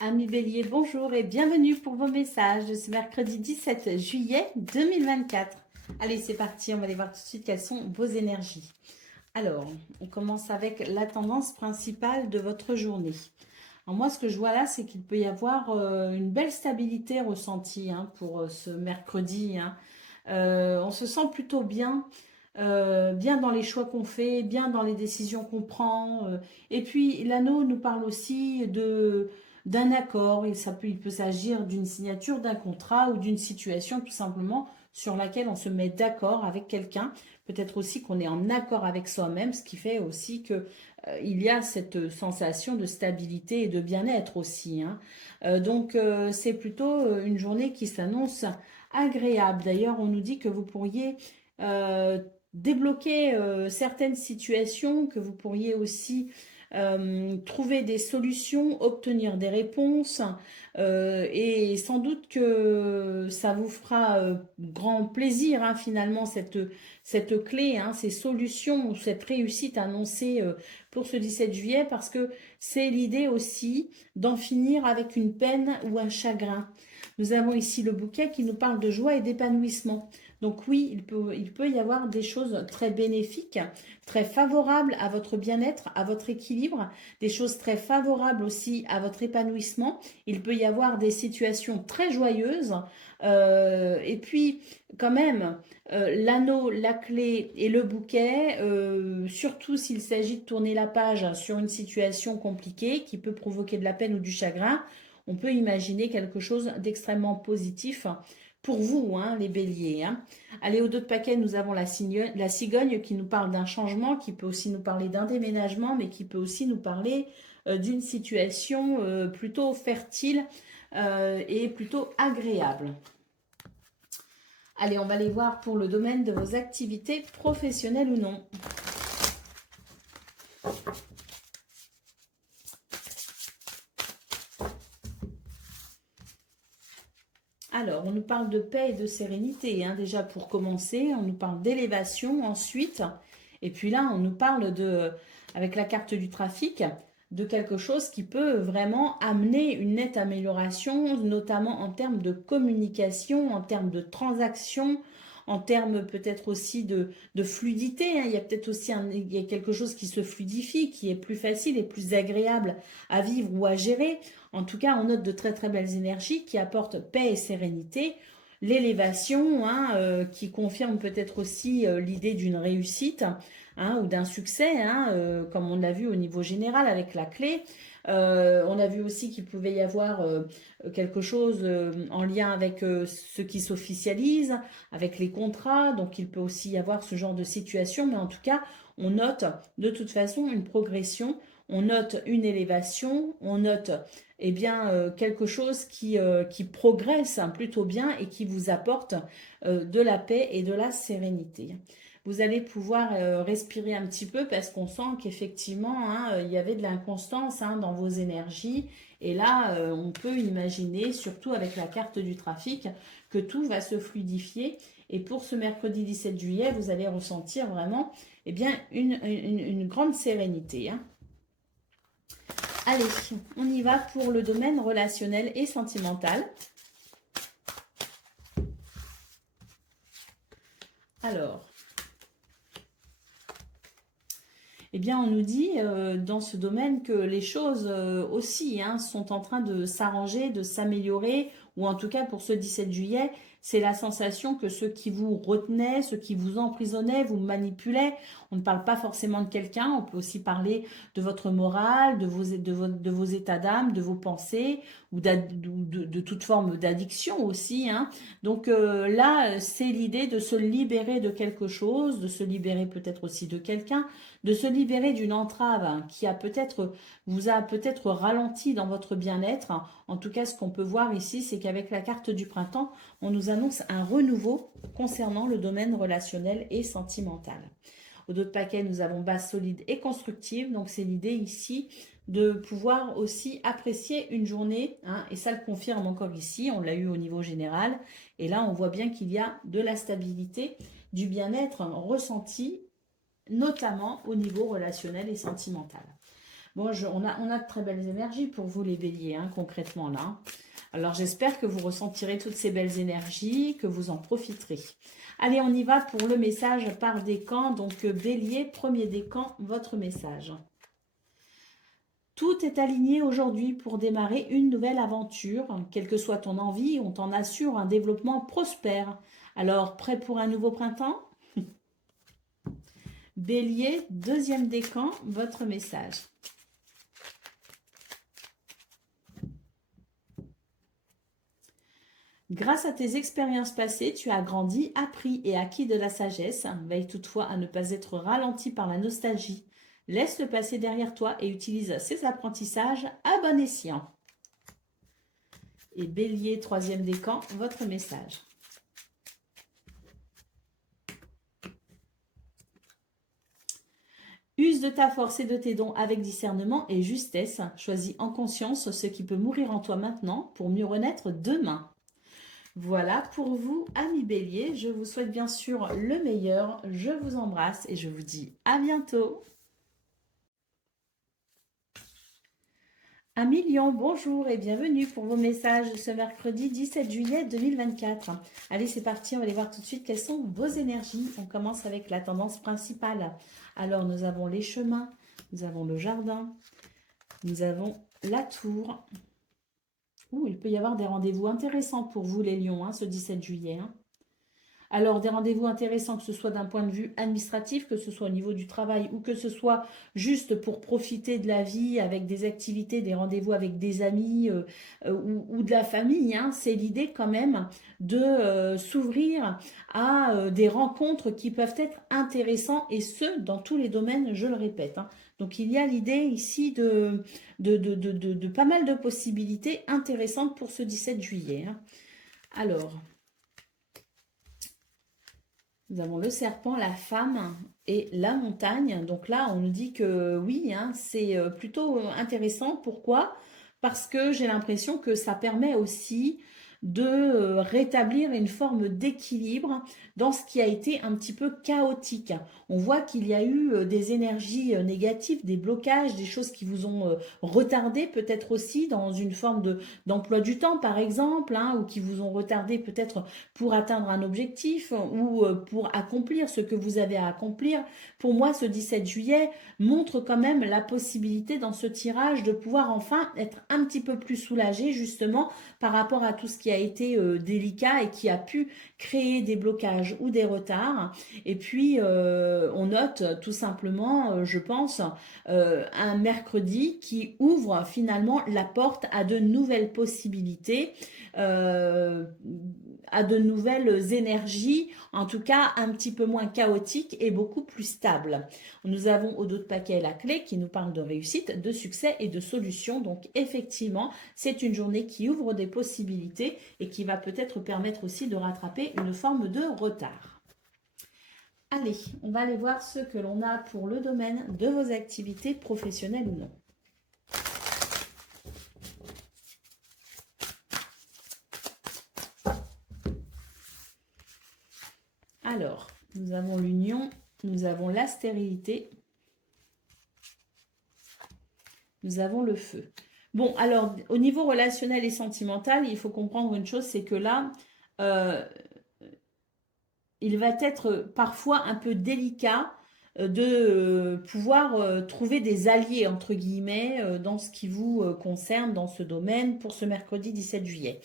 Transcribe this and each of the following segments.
Amis Bélier, bonjour et bienvenue pour vos messages de ce mercredi 17 juillet 2024. Allez, c'est parti, on va aller voir tout de suite quelles sont vos énergies. Alors, on commence avec la tendance principale de votre journée. Alors moi, ce que je vois là, c'est qu'il peut y avoir une belle stabilité ressentie pour ce mercredi. On se sent plutôt bien. Bien dans les choix qu'on fait, bien dans les décisions qu'on prend. Et puis l'anneau nous parle aussi d'un accord. Il peut s'agir d'une signature d'un contrat ou d'une situation tout simplement sur laquelle on se met d'accord avec quelqu'un. Peut-être aussi qu'on est en accord avec soi-même, ce qui fait aussi que il y a cette sensation de stabilité et de bien-être aussi. Donc c'est plutôt une journée qui s'annonce agréable. D'ailleurs, on nous dit que vous pourriez euh, débloquer certaines situations, que vous pourriez aussi trouver des solutions, obtenir des réponses, et sans doute que ça vous fera grand plaisir finalement cette clé, ces solutions, cette réussite annoncée pour ce 17 juillet, parce que c'est l'idée aussi d'en finir avec une peine ou un chagrin. Nous avons ici le bouquet qui nous parle de joie et d'épanouissement. Donc oui, il peut y avoir des choses très bénéfiques, très favorables à votre bien-être, à votre équilibre, des choses très favorables aussi à votre épanouissement. Il peut y avoir des situations très joyeuses. Et puis, quand même, l'anneau, la clé et le bouquet, surtout s'il s'agit de tourner la page sur une situation compliquée qui peut provoquer de la peine ou du chagrin, on peut imaginer quelque chose d'extrêmement positif pour vous, les béliers. Allez, au dos de paquet, nous avons la cigogne qui nous parle d'un changement, qui peut aussi nous parler d'un déménagement, mais qui peut aussi nous parler d'une situation plutôt fertile et plutôt agréable. Allez, on va aller voir pour le domaine de vos activités professionnelles ou non. Alors, on nous parle de paix et de sérénité, déjà pour commencer. On nous parle d'élévation ensuite. Et puis là, on nous parle avec la carte du trafic, de quelque chose qui peut vraiment amener une nette amélioration, notamment en termes de communication, en termes de transactions, en termes peut-être aussi de fluidité. Il y a peut-être aussi il y a quelque chose qui se fluidifie, qui est plus facile et plus agréable à vivre ou à gérer. En tout cas, on note de très très belles énergies qui apportent paix et sérénité. L'élévation, qui confirme peut-être aussi l'idée d'une réussite ou d'un succès, comme on l'a vu au niveau général avec la clé. On a vu aussi qu'il pouvait y avoir quelque chose en lien avec ce qui s'officialise, avec les contrats. Donc il peut aussi y avoir ce genre de situation, mais en tout cas, on note de toute façon une progression, on note une élévation, on note quelque chose qui progresse plutôt bien et qui vous apporte de la paix et de la sérénité. Vous allez pouvoir respirer un petit peu parce qu'on sent qu'effectivement, il y avait de l'inconstance dans vos énergies. Et là, on peut imaginer, surtout avec la carte du trafic, que tout va se fluidifier. Et pour ce mercredi 17 juillet, vous allez ressentir vraiment une grande sérénité. Allez, on y va pour le domaine relationnel et sentimental. Alors, on nous dit dans ce domaine que les choses aussi sont en train de s'arranger, de s'améliorer, ou en tout cas pour ce 17 juillet, c'est la sensation que ceux qui vous retenaient, ceux qui vous emprisonnaient, vous manipulaient. On ne parle pas forcément de quelqu'un, on peut aussi parler de votre morale, de vos états d'âme, de vos pensées, ou de toute forme d'addiction aussi. Donc là, c'est l'idée de se libérer de quelque chose, de se libérer peut-être aussi de quelqu'un, de se libérer d'une entrave qui vous a peut-être ralenti dans votre bien-être. En tout cas, ce qu'on peut voir ici, c'est qu'avec la carte du printemps, on nous annonce un renouveau concernant le domaine relationnel et sentimental. Au dos de paquet, nous avons base solide et constructive. Donc, c'est l'idée ici de pouvoir aussi apprécier une journée. Et ça le confirme encore ici. On l'a eu au niveau général. Et là, on voit bien qu'il y a de la stabilité, du bien-être ressenti, notamment au niveau relationnel et sentimental. Bon, on a de très belles énergies pour vous les béliers, hein, concrètement là. Alors j'espère que vous ressentirez toutes ces belles énergies, que vous en profiterez. Allez, on y va pour le message par décan. Donc bélier, premier décan, votre message. Tout est aligné aujourd'hui pour démarrer une nouvelle aventure. Quelle que soit ton envie, on t'en assure un développement prospère. Alors, prêt pour un nouveau printemps? Bélier, deuxième décan, votre message. Grâce à tes expériences passées, tu as grandi, appris et acquis de la sagesse. Veille toutefois à ne pas être ralenti par la nostalgie. Laisse le passé derrière toi et utilise ces apprentissages à bon escient. Et Bélier, troisième décan, votre message. Use de ta force et de tes dons avec discernement et justesse. Choisis en conscience ce qui peut mourir en toi maintenant pour mieux renaître demain. Voilà pour vous, amis Bélier. Je vous souhaite bien sûr le meilleur. Je vous embrasse et je vous dis à bientôt. Amis Lion, bonjour et bienvenue pour vos messages ce mercredi 17 juillet 2024. Allez, c'est parti, on va aller voir tout de suite quelles sont vos énergies. On commence avec la tendance principale. Alors, nous avons les chemins, nous avons le jardin, nous avons la tour. Ouh, il peut y avoir des rendez-vous intéressants pour vous les lions, hein, ce 17 juillet. Hein. Alors, des rendez-vous intéressants, que ce soit d'un point de vue administratif, que ce soit au niveau du travail ou que ce soit juste pour profiter de la vie avec des activités, des rendez-vous avec des amis ou de la famille. Hein. C'est l'idée quand même de s'ouvrir à des rencontres qui peuvent être intéressantes et ce, dans tous les domaines, je le répète. Hein. Donc, il y a l'idée ici de pas mal de possibilités intéressantes pour ce 17 juillet. Hein. Alors... Nous avons le serpent, la femme et la montagne. Donc là, on nous dit que oui, hein, c'est plutôt intéressant. Pourquoi? Parce que j'ai l'impression que ça permet aussi de rétablir une forme d'équilibre dans ce qui a été un petit peu chaotique. On voit qu'il y a eu des énergies négatives, des blocages, des choses qui vous ont retardé peut-être aussi dans une forme d'emploi du temps par exemple, hein, ou qui vous ont retardé peut-être pour atteindre un objectif ou pour accomplir ce que vous avez à accomplir. Pour moi, ce 17 juillet montre quand même la possibilité dans ce tirage de pouvoir enfin être un petit peu plus soulagé justement par rapport à tout ce qui a été délicat et qui a pu créer des blocages ou des retards. Et puis, on note tout simplement, je pense, un mercredi qui ouvre finalement la porte à de nouvelles possibilités, à de nouvelles énergies, en tout cas un petit peu moins chaotiques et beaucoup plus stables. Nous avons au dos de paquet la clé qui nous parle de réussite, de succès et de solutions. Donc effectivement, c'est une journée qui ouvre des possibilités et qui va peut-être permettre aussi de rattraper une forme de retard. Allez, on va aller voir ce que l'on a pour le domaine de vos activités professionnelles ou non. Alors, nous avons l'union, nous avons la stérilité, nous avons le feu. Bon, alors, au niveau relationnel et sentimental, il faut comprendre une chose, c'est que là, il va être parfois un peu délicat de pouvoir trouver des alliés, entre guillemets, dans ce qui vous concerne, dans ce domaine, pour ce mercredi 17 juillet.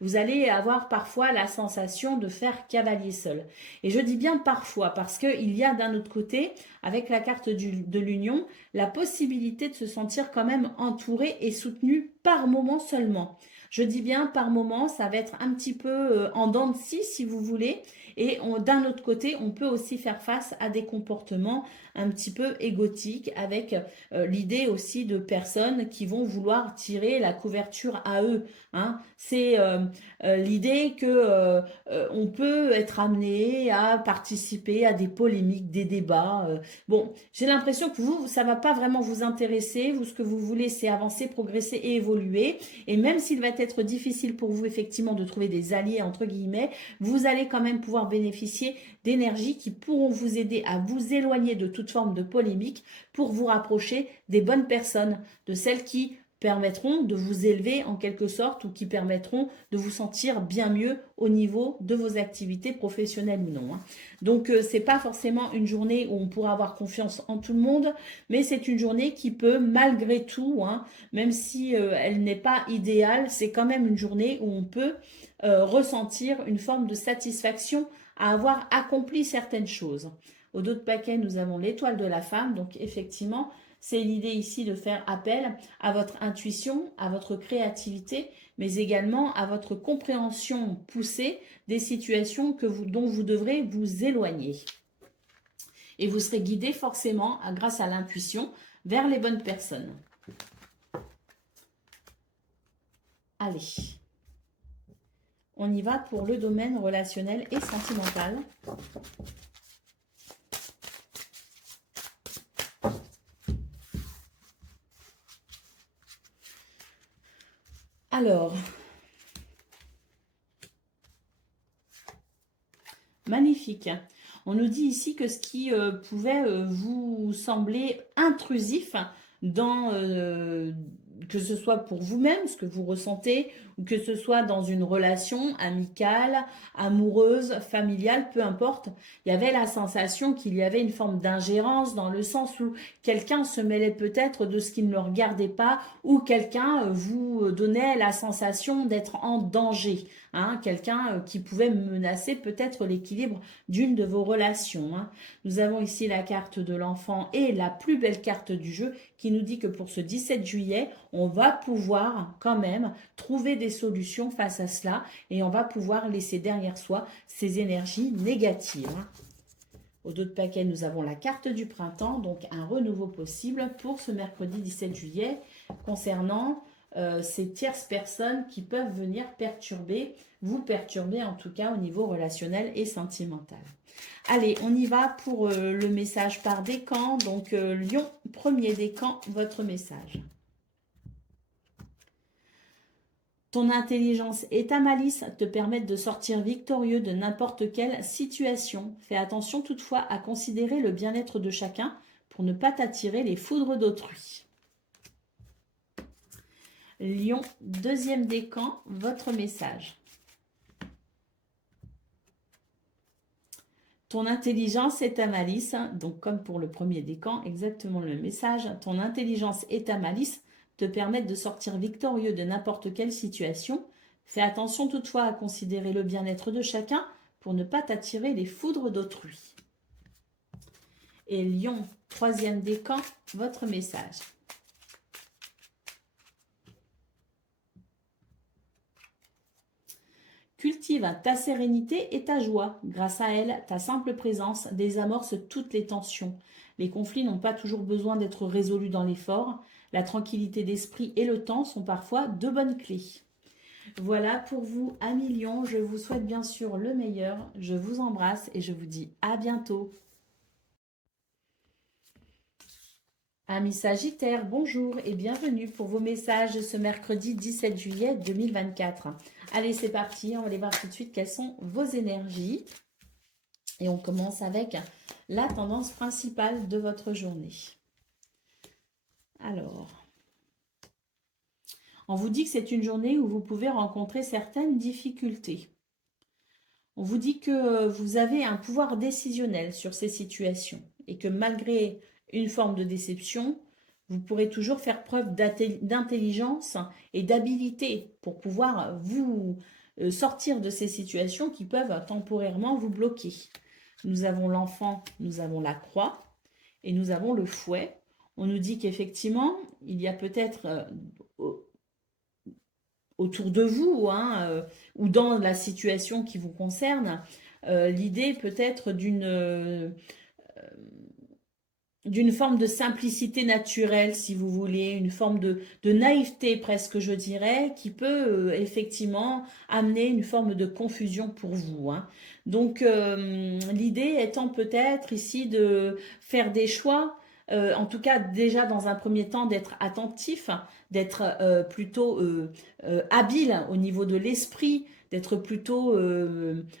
Vous allez avoir parfois la sensation de faire cavalier seul. Et je dis bien parfois, parce qu'il y a d'un autre côté, avec la carte de l'union, la possibilité de se sentir quand même entouré et soutenu par moment seulement. Je dis bien par moment, ça va être un petit peu en dents de scie, si vous voulez. Et d'un autre côté, on peut aussi faire face à des comportements un petit peu égotiques avec l'idée aussi de personnes qui vont vouloir tirer la couverture à eux. Hein. C'est l'idée que on peut être amené à participer à des polémiques, des débats. Bon, j'ai l'impression que vous, ça va pas vraiment vous intéresser. Vous, ce que vous voulez, c'est avancer, progresser et évoluer. Et même s'il va être difficile pour vous, effectivement, de trouver des alliés, entre guillemets, vous allez quand même pouvoir pouvoir bénéficier d'énergies qui pourront vous aider à vous éloigner de toute forme de polémique pour vous rapprocher des bonnes personnes, de celles qui permettront de vous élever en quelque sorte ou qui permettront de vous sentir bien mieux au niveau de vos activités professionnelles ou non. Donc, c'est pas forcément une journée où on pourra avoir confiance en tout le monde, mais c'est une journée qui peut, malgré tout, même si elle n'est pas idéale, c'est quand même une journée où on peut ressentir une forme de satisfaction à avoir accompli certaines choses. Au dos de paquet, nous avons l'étoile de la femme, donc effectivement, c'est l'idée ici de faire appel à votre intuition, à votre créativité, mais également à votre compréhension poussée des situations dont vous devrez vous éloigner. Et vous serez guidé forcément, grâce à l'intuition, vers les bonnes personnes. Allez, on y va pour le domaine relationnel et sentimental. Alors, magnifique. On nous dit ici que ce qui pouvait vous sembler intrusif dans que ce soit pour vous-même, ce que vous ressentez, ou que ce soit dans une relation amicale, amoureuse, familiale, peu importe, il y avait la sensation qu'il y avait une forme d'ingérence dans le sens où quelqu'un se mêlait peut-être de ce qui ne le regardait pas, ou quelqu'un vous donnait la sensation d'être en danger, quelqu'un qui pouvait menacer peut-être l'équilibre d'une de vos relations. Nous avons ici la carte de l'enfant et la plus belle carte du jeu qui nous dit que pour ce 17 juillet, on va pouvoir quand même trouver des solutions face à cela et on va pouvoir laisser derrière soi ces énergies négatives. Au dos de paquet, nous avons la carte du printemps, donc un renouveau possible pour ce mercredi 17 juillet concernant ces tierces personnes qui peuvent venir vous perturber en tout cas au niveau relationnel et sentimental. Allez, on y va pour le message par décan. Donc, Lion, premier décan, votre message. Ton intelligence et ta malice te permettent de sortir victorieux de n'importe quelle situation. Fais attention toutefois à considérer le bien-être de chacun pour ne pas t'attirer les foudres d'autrui. Lion, deuxième décan, votre message. Ton intelligence et ta malice, donc comme pour le premier décan, exactement le même message, ton intelligence et ta malice te permettent de sortir victorieux de n'importe quelle situation. Fais attention toutefois à considérer le bien-être de chacun pour ne pas t'attirer les foudres d'autrui. Et Lion, troisième décan, votre message. Cultive ta sérénité et ta joie. Grâce à elle, ta simple présence désamorce toutes les tensions. Les conflits n'ont pas toujours besoin d'être résolus dans l'effort. La tranquillité d'esprit et le temps sont parfois deux bonnes clés. Voilà pour vous, amis Lions. Je vous souhaite bien sûr le meilleur. Je vous embrasse et je vous dis à bientôt. Amis Sagittaires, bonjour et bienvenue pour vos messages ce mercredi 17 juillet 2024. Allez, c'est parti, on va aller voir tout de suite quelles sont vos énergies. Et on commence avec la tendance principale de votre journée. Alors, on vous dit que c'est une journée où vous pouvez rencontrer certaines difficultés. On vous dit que vous avez un pouvoir décisionnel sur ces situations et que malgré une forme de déception, vous pourrez toujours faire preuve d'intelligence et d'habilité pour pouvoir vous sortir de ces situations qui peuvent temporairement vous bloquer. Nous avons l'enfant, nous avons la croix et nous avons le fouet. On nous dit qu'effectivement, il y a peut-être autour de vous ou dans la situation qui vous concerne, l'idée peut-être d'une forme de simplicité naturelle, si vous voulez, une forme de naïveté presque, je dirais, qui peut effectivement amener une forme de confusion pour vous. Donc, l'idée étant peut-être ici de faire des choix, en tout cas déjà dans un premier temps d'être attentif, d'être plutôt habile au niveau de l'esprit, d'être plutôt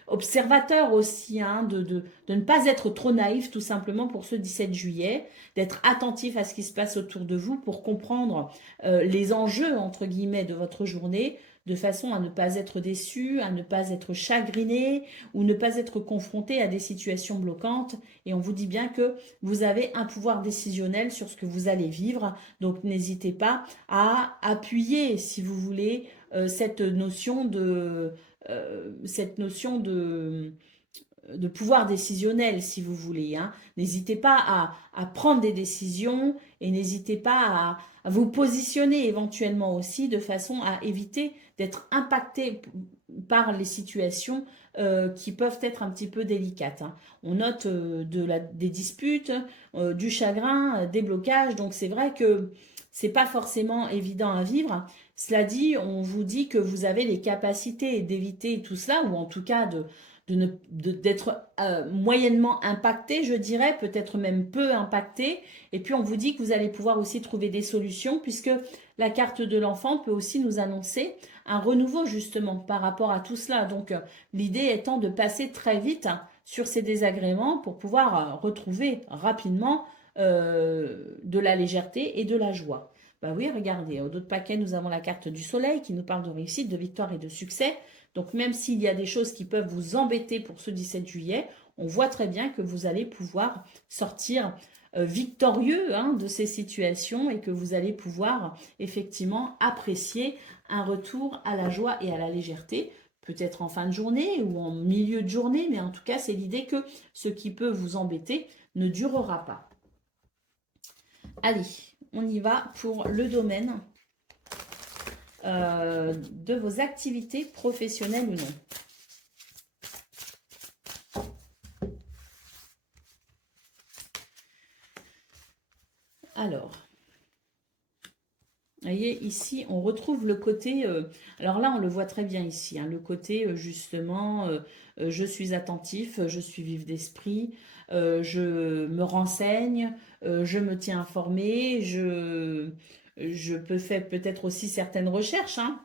observateur aussi, hein, de ne pas être trop naïf tout simplement pour ce 17 juillet, d'être attentif à ce qui se passe autour de vous pour comprendre les enjeux, entre guillemets, de votre journée, de façon à ne pas être déçu, à ne pas être chagriné ou ne pas être confronté à des situations bloquantes. Et on vous dit bien que vous avez un pouvoir décisionnel sur ce que vous allez vivre. Donc n'hésitez pas à appuyer, si vous voulez, cette notion de pouvoir décisionnel, si vous voulez, hein. N'hésitez pas à prendre des décisions et n'hésitez pas à vous positionner éventuellement aussi de façon à éviter d'être impacté par les situations qui peuvent être un petit peu délicates, hein. On note des disputes, du chagrin, des blocages, donc c'est vrai que c'est pas forcément évident à vivre. Cela dit, on vous dit que vous avez les capacités d'éviter tout cela, ou en tout cas d'être moyennement impacté, je dirais, peut-être même peu impacté. Et puis on vous dit que vous allez pouvoir aussi trouver des solutions, puisque la carte de l'enfant peut aussi nous annoncer un renouveau justement par rapport à tout cela. Donc l'idée étant de passer très vite, hein, sur ces désagréments pour pouvoir retrouver rapidement de la légèreté et de la joie. Bah oui, regardez, au d'autres paquets, nous avons la carte du soleil qui nous parle de réussite, de victoire et de succès. Donc même s'il y a des choses qui peuvent vous embêter pour ce 17 juillet, on voit très bien que vous allez pouvoir sortir victorieux, hein, de ces situations et que vous allez pouvoir effectivement apprécier un retour à la joie et à la légèreté, peut-être en fin de journée ou en milieu de journée, mais en tout cas c'est l'idée que ce qui peut vous embêter ne durera pas. Allez, on y va pour le domaine de vos activités professionnelles ou non. Alors, vous voyez, ici, on retrouve le côté, alors là, on le voit très bien ici, hein, le côté, justement, je suis attentif, je suis vif d'esprit, je me renseigne, je me tiens informé, je peux faire peut-être aussi certaines recherches, hein.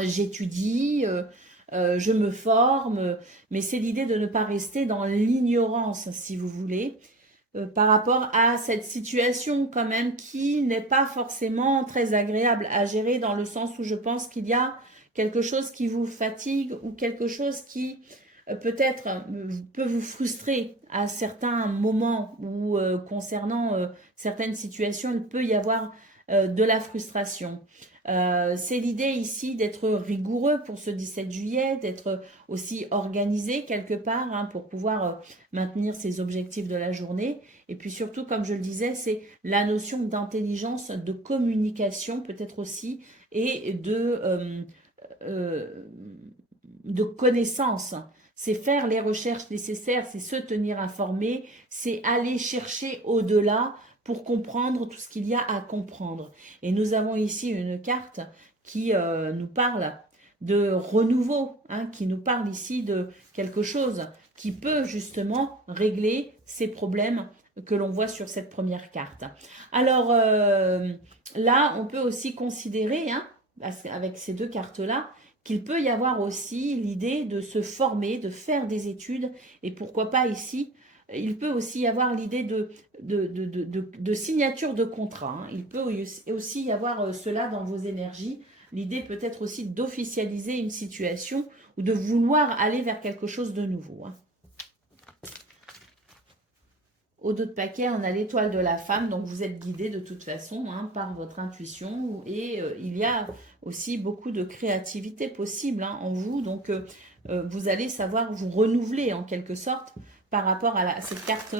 J'étudie, je me forme, mais c'est l'idée de ne pas rester dans l'ignorance, si vous voulez, par rapport à cette situation quand même qui n'est pas forcément très agréable à gérer dans le sens où je pense qu'il y a quelque chose qui vous fatigue ou quelque chose qui peut-être peut vous frustrer à certains moments ou concernant certaines situations, il peut y avoir de la frustration. C'est l'idée ici d'être rigoureux pour ce 17 juillet, d'être aussi organisé quelque part, hein, pour pouvoir maintenir ses objectifs de la journée. Et puis surtout, comme je le disais, c'est la notion d'intelligence, de communication peut-être aussi, et euh, de connaissance. C'est faire les recherches nécessaires, c'est se tenir informé, c'est aller chercher au-delà pour comprendre tout ce qu'il y a à comprendre. Et nous avons ici une carte qui nous parle de renouveau, hein, qui nous parle ici de quelque chose qui peut justement régler ces problèmes que l'on voit sur cette première carte. Alors là, on peut aussi considérer, hein, avec ces deux cartes-là, qu'il peut y avoir aussi l'idée de se former, de faire des études, et pourquoi pas ici, il peut aussi y avoir l'idée de signature de contrat, hein. Il peut aussi y avoir cela dans vos énergies. L'idée peut être aussi d'officialiser une situation ou de vouloir aller vers quelque chose de nouveau, hein. Au dos de paquet, on a l'étoile de la femme, donc vous êtes guidé de toute façon, hein, par votre intuition, et il y a aussi beaucoup de créativité possible, hein, en vous, donc vous allez savoir vous renouveler en quelque sorte par rapport à cette carte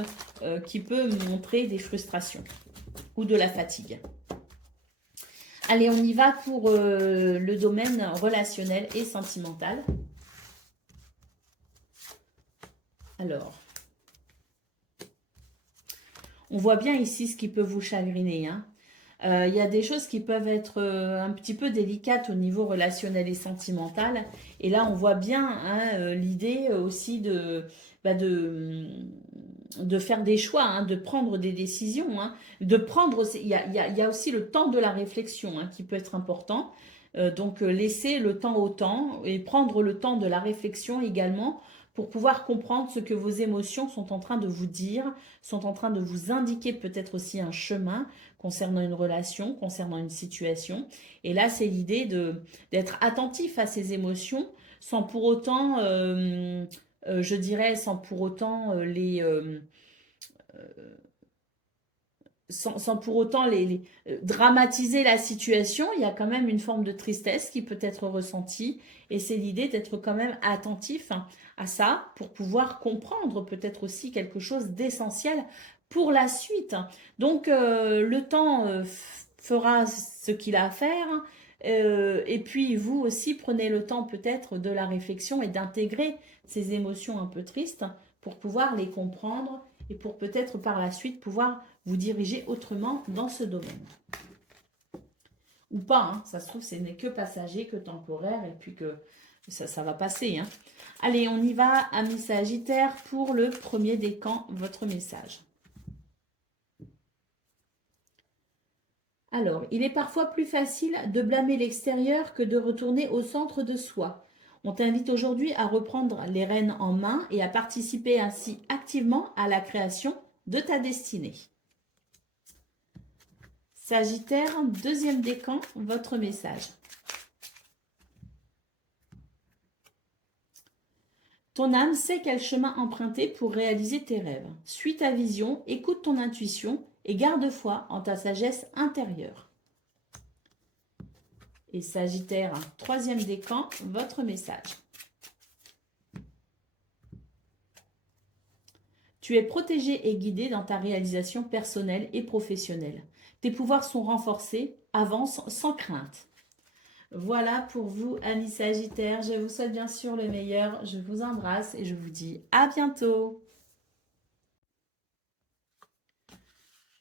qui peut montrer des frustrations ou de la fatigue. Allez, on y va pour le domaine relationnel et sentimental. Alors, on voit bien ici ce qui peut vous chagriner, hein. Il y a des choses qui peuvent être un petit peu délicates au niveau relationnel et sentimental. Et là, on voit bien, hein, l'idée aussi de faire des choix, hein, de prendre des décisions, hein, de prendre, il y a aussi le temps de la réflexion, hein, qui peut être important. Donc laisser le temps au temps et prendre le temps de la réflexion également pour pouvoir comprendre ce que vos émotions sont en train de vous dire, sont en train de vous indiquer peut-être aussi un chemin concernant une relation, concernant une situation. Et là, c'est l'idée d'être attentif à ces émotions sans pour autant, je dirais, sans pour autant sans pour autant dramatiser la situation, il y a quand même une forme de tristesse qui peut être ressentie et c'est l'idée d'être quand même attentif, hein, à ça pour pouvoir comprendre peut-être aussi quelque chose d'essentiel pour la suite. Donc le temps fera ce qu'il a à faire, et puis vous aussi prenez le temps peut-être de la réflexion et d'intégrer ces émotions un peu tristes pour pouvoir les comprendre et pour peut-être par la suite pouvoir vous diriger autrement dans ce domaine. Ou pas, hein, ça se trouve, ce n'est que passager, que temporaire, et puis que ça va passer. Hein. Allez, on y va, amis Sagittaire, pour le premier décan, votre message. Alors, il est parfois plus facile de blâmer l'extérieur que de retourner au centre de soi. On t'invite aujourd'hui à reprendre les rênes en main et à participer ainsi activement à la création de ta destinée. Sagittaire, deuxième décan, votre message. Ton âme sait quel chemin emprunter pour réaliser tes rêves. Suis ta vision, écoute ton intuition et garde foi en ta sagesse intérieure. Et Sagittaire, troisième décan, votre message. Tu es protégé et guidé dans ta réalisation personnelle et professionnelle. Tes pouvoirs sont renforcés, avance sans crainte. Voilà pour vous, amis Sagittaires. Je vous souhaite bien sûr le meilleur. Je vous embrasse et je vous dis à bientôt.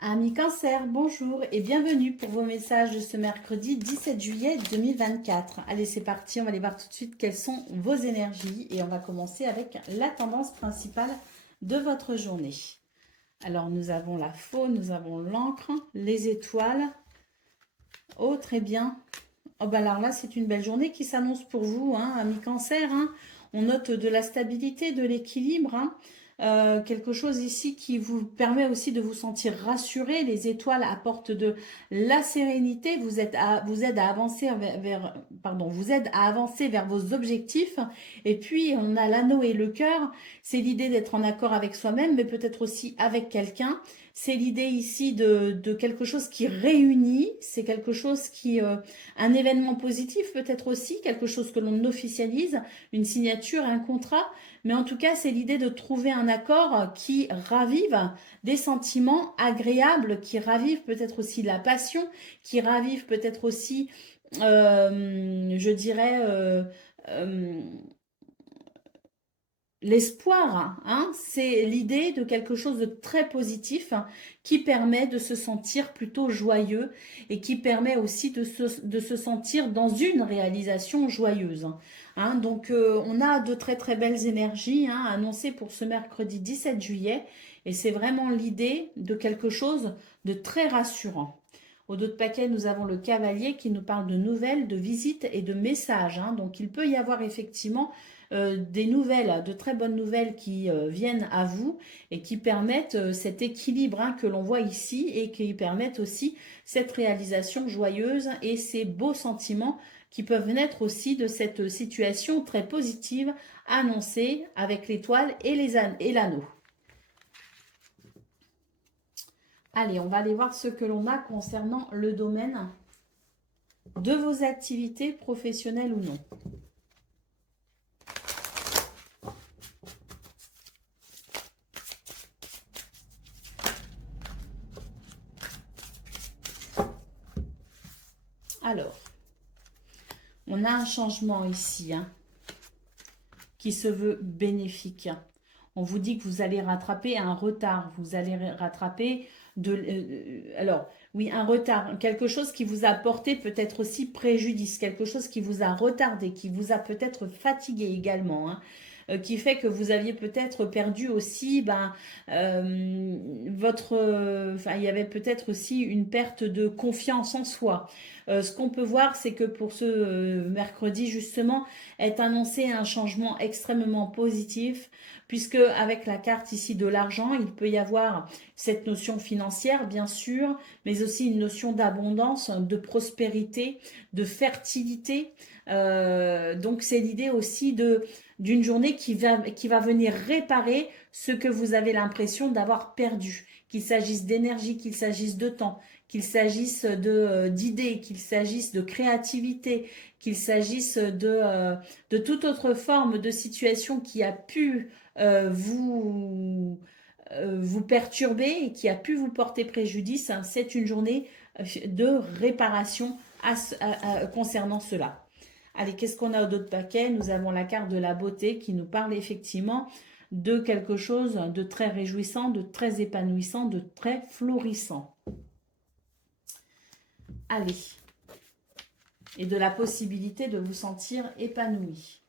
Amis Cancer, bonjour et bienvenue pour vos messages de ce mercredi 17 juillet 2024. Allez, c'est parti, on va aller voir tout de suite quelles sont vos énergies et on va commencer avec la tendance principale de votre journée. Alors, nous avons la faune, nous avons l'encre, les étoiles. Oh, très bien. Oh, bah alors là, c'est une belle journée qui s'annonce pour vous, hein, amis Cancer. Hein. On note de la stabilité, de l'équilibre. Hein. Quelque chose ici qui vous permet aussi de vous sentir rassuré. Les étoiles apportent de la sérénité, vous aident à avancer vous aide à avancer vers vos objectifs. Et puis on a l'anneau et le cœur. C'est l'idée d'être en accord avec soi-même, mais peut-être aussi avec quelqu'un. C'est l'idée ici de quelque chose qui réunit. C'est quelque chose qui un événement positif peut-être aussi, quelque chose que l'on officialise, une signature, un contrat. Mais en tout cas, c'est l'idée de trouver un accord qui ravive des sentiments agréables, qui ravive peut-être aussi la passion, qui ravive peut-être aussi, je dirais, l'espoir. Hein, c'est l'idée de quelque chose de très positif qui permet de se sentir plutôt joyeux et qui permet aussi de se sentir dans une réalisation joyeuse. Hein, donc, on a de très très belles énergies annoncées pour ce mercredi 17 juillet et c'est vraiment l'idée de quelque chose de très rassurant. Au dos de paquet, nous avons le cavalier qui nous parle de nouvelles, de visites et de messages. Hein, donc, il peut y avoir effectivement des nouvelles, de très bonnes nouvelles qui viennent à vous et qui permettent cet équilibre que l'on voit ici et qui permettent aussi cette réalisation joyeuse et ces beaux sentiments qui peuvent naître aussi de cette situation très positive annoncée avec l'étoile et l'anneau. Allez, on va aller voir ce que l'on a concernant le domaine de vos activités professionnelles ou non. Alors, on a un changement ici qui se veut bénéfique. On vous dit que vous allez rattraper un retard. Vous allez rattraper un retard. Quelque chose qui vous a porté peut-être aussi préjudice. Quelque chose qui vous a retardé, qui vous a peut-être fatigué également. qui fait que vous aviez peut-être perdu aussi enfin, il y avait peut-être aussi une perte de confiance en soi. Ce qu'on peut voir, c'est que pour ce mercredi, justement, est annoncé un changement extrêmement positif, puisque avec la carte ici de l'argent, il peut y avoir cette notion financière, bien sûr, mais aussi une notion d'abondance, de prospérité, de fertilité. Donc c'est l'idée aussi d'une journée qui va venir réparer ce que vous avez l'impression d'avoir perdu, qu'il s'agisse d'énergie, qu'il s'agisse de temps, qu'il s'agisse d'idées, qu'il s'agisse de créativité, qu'il s'agisse de toute autre forme de situation qui a pu vous perturber et qui a pu vous porter préjudice. C'est une journée de réparation concernant cela. Allez, qu'est-ce qu'on a d'autre paquet? Nous avons la carte de la beauté qui nous parle effectivement de quelque chose de très réjouissant, de très épanouissant, de très florissant. Allez, et de la possibilité de vous sentir épanoui.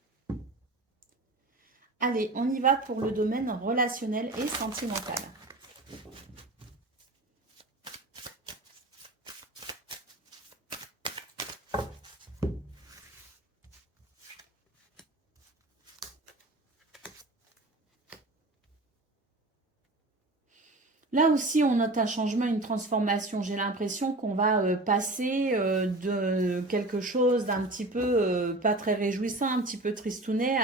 Allez, on y va pour le domaine relationnel et sentimental. Là aussi, on note un changement, une transformation. J'ai l'impression qu'on va passer de quelque chose d'un petit peu pas très réjouissant, un petit peu tristounet,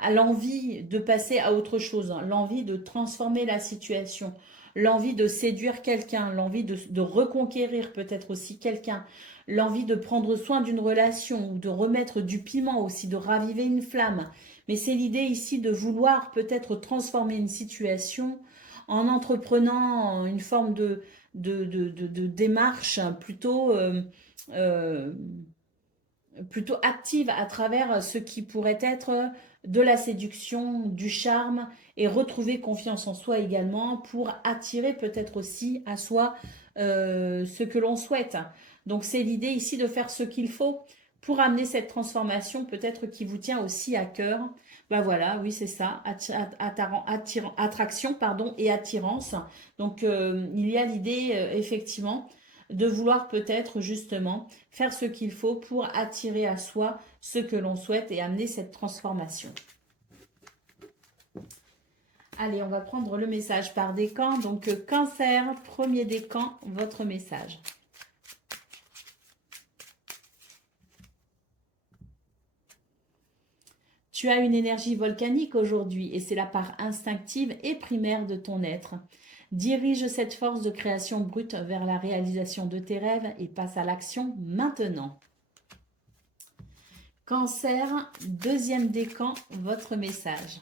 à l'envie de passer à autre chose, hein. L'envie de transformer la situation, l'envie de séduire quelqu'un, l'envie de reconquérir peut-être aussi quelqu'un, l'envie de prendre soin d'une relation, de remettre du piment aussi, de raviver une flamme. Mais c'est l'idée ici de vouloir peut-être transformer une situation en entreprenant une forme de démarche euh, plutôt active à travers ce qui pourrait être de la séduction, du charme et retrouver confiance en soi également pour attirer peut-être aussi à soi ce que l'on souhaite. Donc c'est l'idée ici de faire ce qu'il faut pour amener cette transformation peut-être qui vous tient aussi à cœur. Ben voilà, oui c'est ça, attraction pardon, et attirance. Donc il y a l'idée effectivement de vouloir peut-être justement faire ce qu'il faut pour attirer à soi ce que l'on souhaite et amener cette transformation. Allez, on va prendre le message par décan. Donc, Cancer, premier décan, votre message. Tu as une énergie volcanique aujourd'hui et c'est la part instinctive et primaire de ton être. Dirige cette force de création brute vers la réalisation de tes rêves et passe à l'action maintenant. Cancer, deuxième décan, votre message.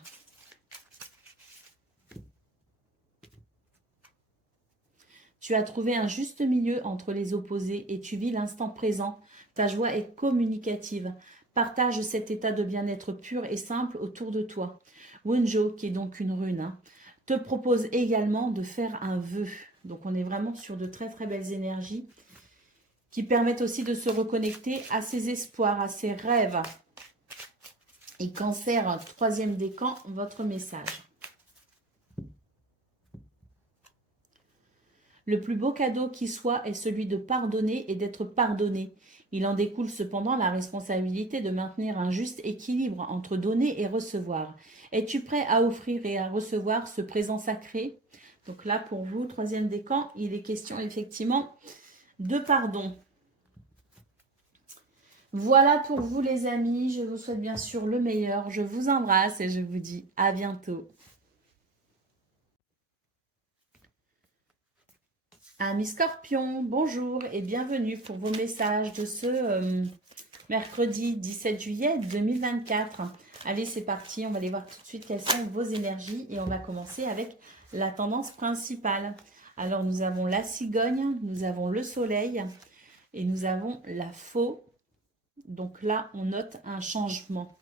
Tu as trouvé un juste milieu entre les opposés et tu vis l'instant présent. Ta joie est communicative. Partage cet état de bien-être pur et simple autour de toi. Wunjo, qui est donc une rune, te propose également de faire un vœu. Donc on est vraiment sur de très très belles énergies qui permettent aussi de se reconnecter à ses espoirs, à ses rêves. Et Cancer, troisième décan, votre message. Le plus beau cadeau qui soit est celui de pardonner et d'être pardonné. Il en découle cependant la responsabilité de maintenir un juste équilibre entre donner et recevoir. Es-tu prêt à offrir et à recevoir ce présent sacré? Donc là, pour vous, troisième décan, il est question effectivement de pardon. Voilà pour vous les amis, je vous souhaite bien sûr le meilleur. Je vous embrasse et je vous dis à bientôt. Amis Scorpion, bonjour et bienvenue pour vos messages de ce mercredi 17 juillet 2024. Allez, c'est parti, on va aller voir tout de suite quelles sont vos énergies et on va commencer avec la tendance principale. Alors, nous avons la cigogne, nous avons le soleil et nous avons la faux. Donc là, on note un changement.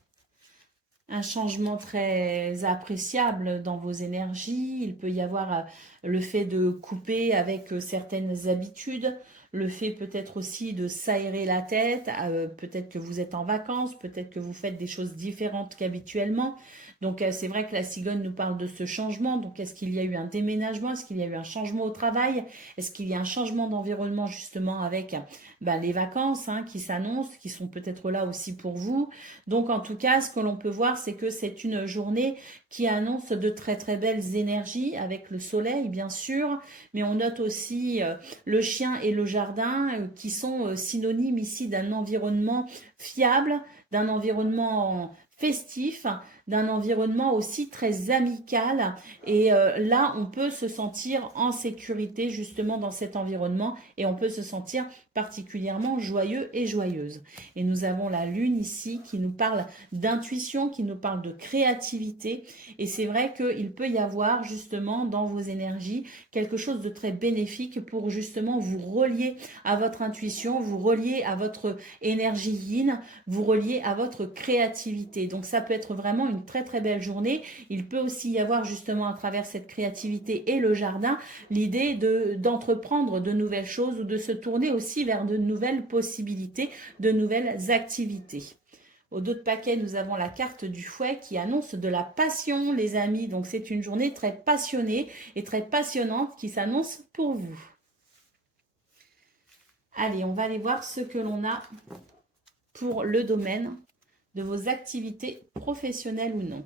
Un changement très appréciable dans vos énergies. Il peut y avoir le fait de couper avec certaines habitudes, le fait peut-être aussi de s'aérer la tête, peut-être que vous êtes en vacances, peut-être que vous faites des choses différentes qu'habituellement. Donc c'est vrai que la cigogne nous parle de ce changement. Donc est-ce qu'il y a eu un déménagement? Est-ce qu'il y a eu un changement au travail? Est-ce qu'il y a un changement d'environnement justement avec les vacances qui s'annoncent, qui sont peut-être là aussi pour vous? Donc en tout cas, ce que l'on peut voir, c'est que c'est une journée qui annonce de très très belles énergies avec le soleil bien sûr, mais on note aussi le chien et le jardin qui sont synonymes ici d'un environnement fiable, d'un environnement festif, d'un environnement aussi très amical. Et là, on peut se sentir en sécurité justement dans cet environnement et on peut se sentir particulièrement joyeux et joyeuse. Et nous avons la lune ici qui nous parle d'intuition, qui nous parle de créativité. Et c'est vrai qu'il peut y avoir justement dans vos énergies quelque chose de très bénéfique pour justement vous relier à votre intuition, vous relier à votre énergie yin, vous relier à votre créativité. Donc ça peut être vraiment une très très belle journée. Il peut aussi y avoir justement à travers cette créativité et le jardin l'idée d'entreprendre de nouvelles choses ou de se tourner aussi vers de nouvelles possibilités, de nouvelles activités. Au dos de paquet, nous avons la carte du fouet qui annonce de la passion, les amis. Donc, c'est une journée très passionnée et très passionnante qui s'annonce pour vous. Allez, on va aller voir ce que l'on a pour le domaine de vos activités professionnelles ou non.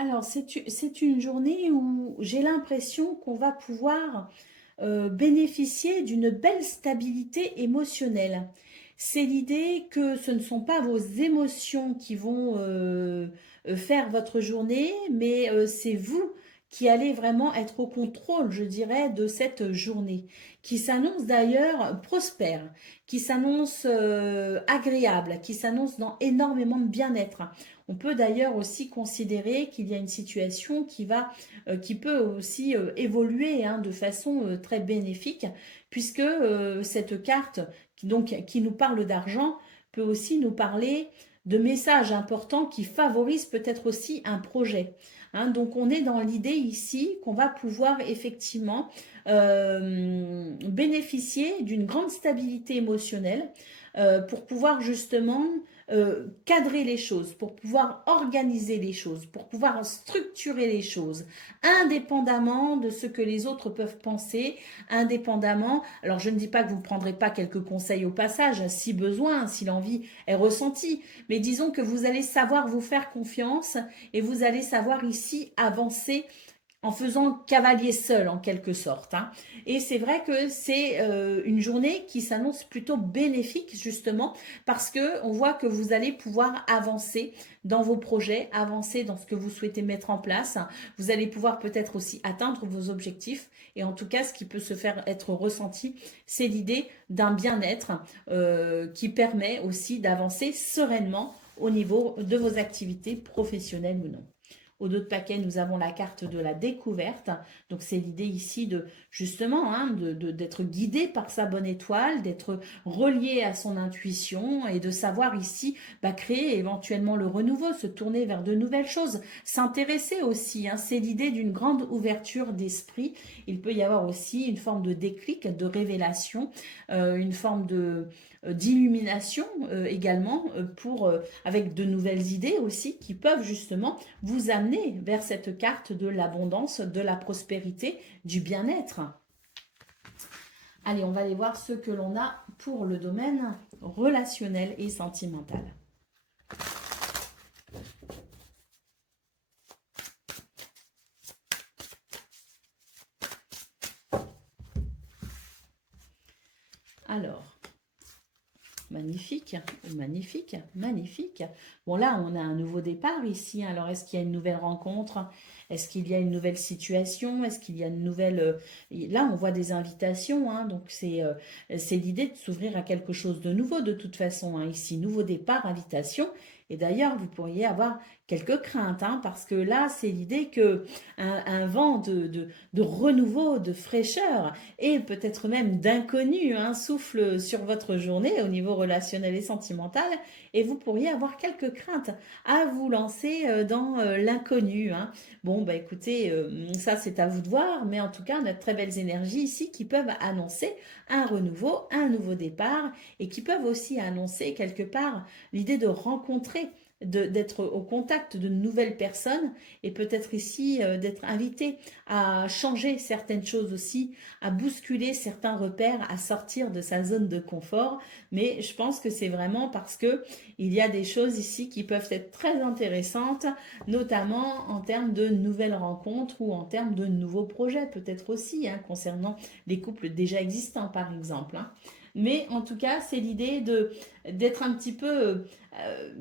Alors, c'est une journée où j'ai l'impression qu'on va pouvoir bénéficier d'une belle stabilité émotionnelle. C'est l'idée que ce ne sont pas vos émotions qui vont faire votre journée, mais c'est vous qui allez vraiment être au contrôle, je dirais, de cette journée, qui s'annonce d'ailleurs prospère, qui s'annonce agréable, qui s'annonce dans énormément de bien-être. On peut d'ailleurs aussi considérer qu'il y a une situation qui peut aussi évoluer de façon très bénéfique, puisque cette carte qui nous parle d'argent peut aussi nous parler de messages importants qui favorisent peut-être aussi un projet. Donc on est dans l'idée ici qu'on va pouvoir effectivement bénéficier d'une grande stabilité émotionnelle pour pouvoir justement cadrer les choses, pour pouvoir organiser les choses, pour pouvoir structurer les choses, indépendamment de ce que les autres peuvent penser, indépendamment. Alors je ne dis pas que vous ne prendrez pas quelques conseils au passage, si besoin, si l'envie est ressentie, mais disons que vous allez savoir vous faire confiance et vous allez savoir ici avancer en faisant cavalier seul en quelque sorte. Et c'est vrai que c'est une journée qui s'annonce plutôt bénéfique justement parce que on voit que vous allez pouvoir avancer dans vos projets, avancer dans ce que vous souhaitez mettre en place. Vous allez pouvoir peut-être aussi atteindre vos objectifs et en tout cas ce qui peut se faire être ressenti, c'est l'idée d'un bien-être qui permet aussi d'avancer sereinement au niveau de vos activités professionnelles ou non. Au dos de paquet, nous avons la carte de la découverte. Donc, c'est l'idée ici de justement d'être guidé par sa bonne étoile, d'être relié à son intuition et de savoir ici créer éventuellement le renouveau, se tourner vers de nouvelles choses, s'intéresser aussi. C'est l'idée d'une grande ouverture d'esprit. Il peut y avoir aussi une forme de déclic, de révélation, une forme d'illumination également avec de nouvelles idées aussi qui peuvent justement vous amener vers cette carte de l'abondance, de la prospérité, du bien-être. Allez, on va aller voir ce que l'on a pour le domaine relationnel et sentimental. Alors, magnifique, magnifique, magnifique. Bon, là, on a un nouveau départ ici. Alors, est-ce qu'il y a une nouvelle rencontre? Est-ce qu'il y a une nouvelle situation? Est-ce qu'il y a une nouvelle... Là, on voit des invitations. Donc, c'est l'idée de s'ouvrir à quelque chose de nouveau de toute façon. Ici, nouveau départ, invitation. Et d'ailleurs, vous pourriez avoir quelques craintes, hein, parce que là, c'est l'idée que un vent de renouveau, de fraîcheur et peut-être même d'inconnu hein, souffle sur votre journée au niveau relationnel et sentimental, et vous pourriez avoir quelques craintes à vous lancer dans l'inconnu. Hein. Bon, bah écoutez, ça c'est à vous de voir, mais en tout cas, on a de très belles énergies ici qui peuvent annoncer un renouveau, un nouveau départ, et qui peuvent aussi annoncer quelque part l'idée de rencontrer, d'être au contact de nouvelles personnes, et peut-être ici d'être invité à changer certaines choses aussi, à bousculer certains repères, à sortir de sa zone de confort. Mais je pense que c'est vraiment parce que il y a des choses ici qui peuvent être très intéressantes, notamment en termes de nouvelles rencontres ou en termes de nouveaux projets, peut-être aussi, hein, concernant les couples déjà existants, par exemple. Hein. Mais en tout cas, c'est l'idée d'être un petit peu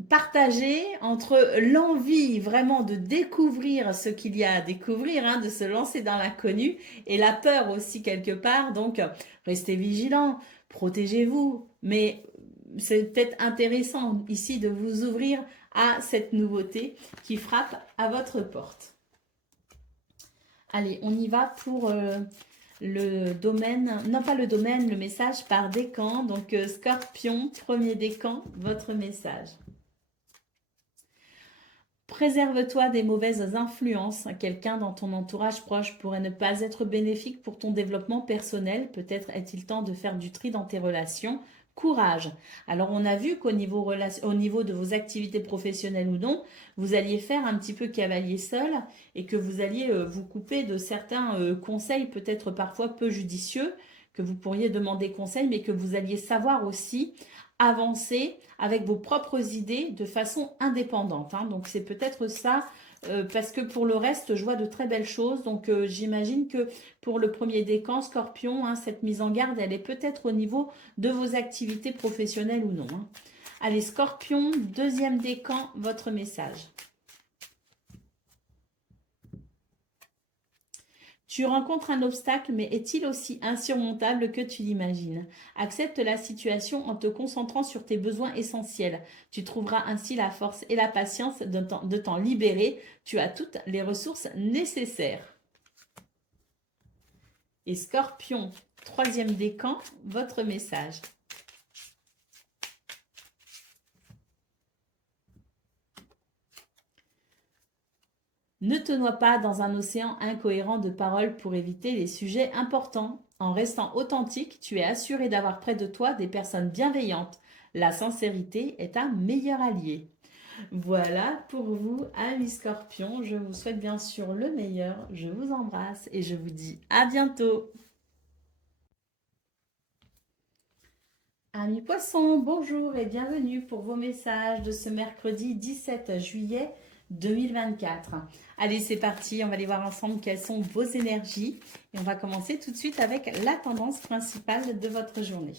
partagé entre l'envie vraiment de découvrir ce qu'il y a à découvrir, hein, de se lancer dans l'inconnu, et la peur aussi quelque part. Donc, restez vigilants, protégez-vous, mais c'est peut-être intéressant ici de vous ouvrir à cette nouveauté qui frappe à votre porte. Allez, on y va pour le domaine, non pas le domaine, le message par décan. Donc, Scorpion, premier décan, votre message. Préserve-toi des mauvaises influences. Quelqu'un dans ton entourage proche pourrait ne pas être bénéfique pour ton développement personnel. Peut-être est-il temps de faire du tri dans tes relations. Courage. Alors, on a vu qu'au niveau, au niveau de vos activités professionnelles ou non, vous alliez faire un petit peu cavalier seul et que vous alliez vous couper de certains conseils peut-être parfois peu judicieux, que vous pourriez demander conseil, mais que vous alliez savoir aussi avancer avec vos propres idées de façon indépendante. Hein. Donc, c'est peut-être ça, parce que pour le reste, je vois de très belles choses. Donc, j'imagine que pour le premier décan, Scorpion, hein, cette mise en garde, elle est peut-être au niveau de vos activités professionnelles ou non. Hein. Allez, Scorpion, deuxième décan, votre message. Tu rencontres un obstacle, mais est-il aussi insurmontable que tu l'imagines? Accepte la situation en te concentrant sur tes besoins essentiels. Tu trouveras ainsi la force et la patience de t'en libérer. Tu as toutes les ressources nécessaires. Et Scorpion, troisième décan, votre message. Ne te noie pas dans un océan incohérent de paroles pour éviter les sujets importants. En restant authentique, tu es assuré d'avoir près de toi des personnes bienveillantes. La sincérité est un meilleur allié. Voilà pour vous, amis Scorpions. Je vous souhaite bien sûr le meilleur. Je vous embrasse et je vous dis à bientôt. Amis Poissons, bonjour et bienvenue pour vos messages de ce mercredi 17 juillet 2024. Allez, c'est parti, on va aller voir ensemble quelles sont vos énergies. Et on va commencer tout de suite avec la tendance principale de votre journée.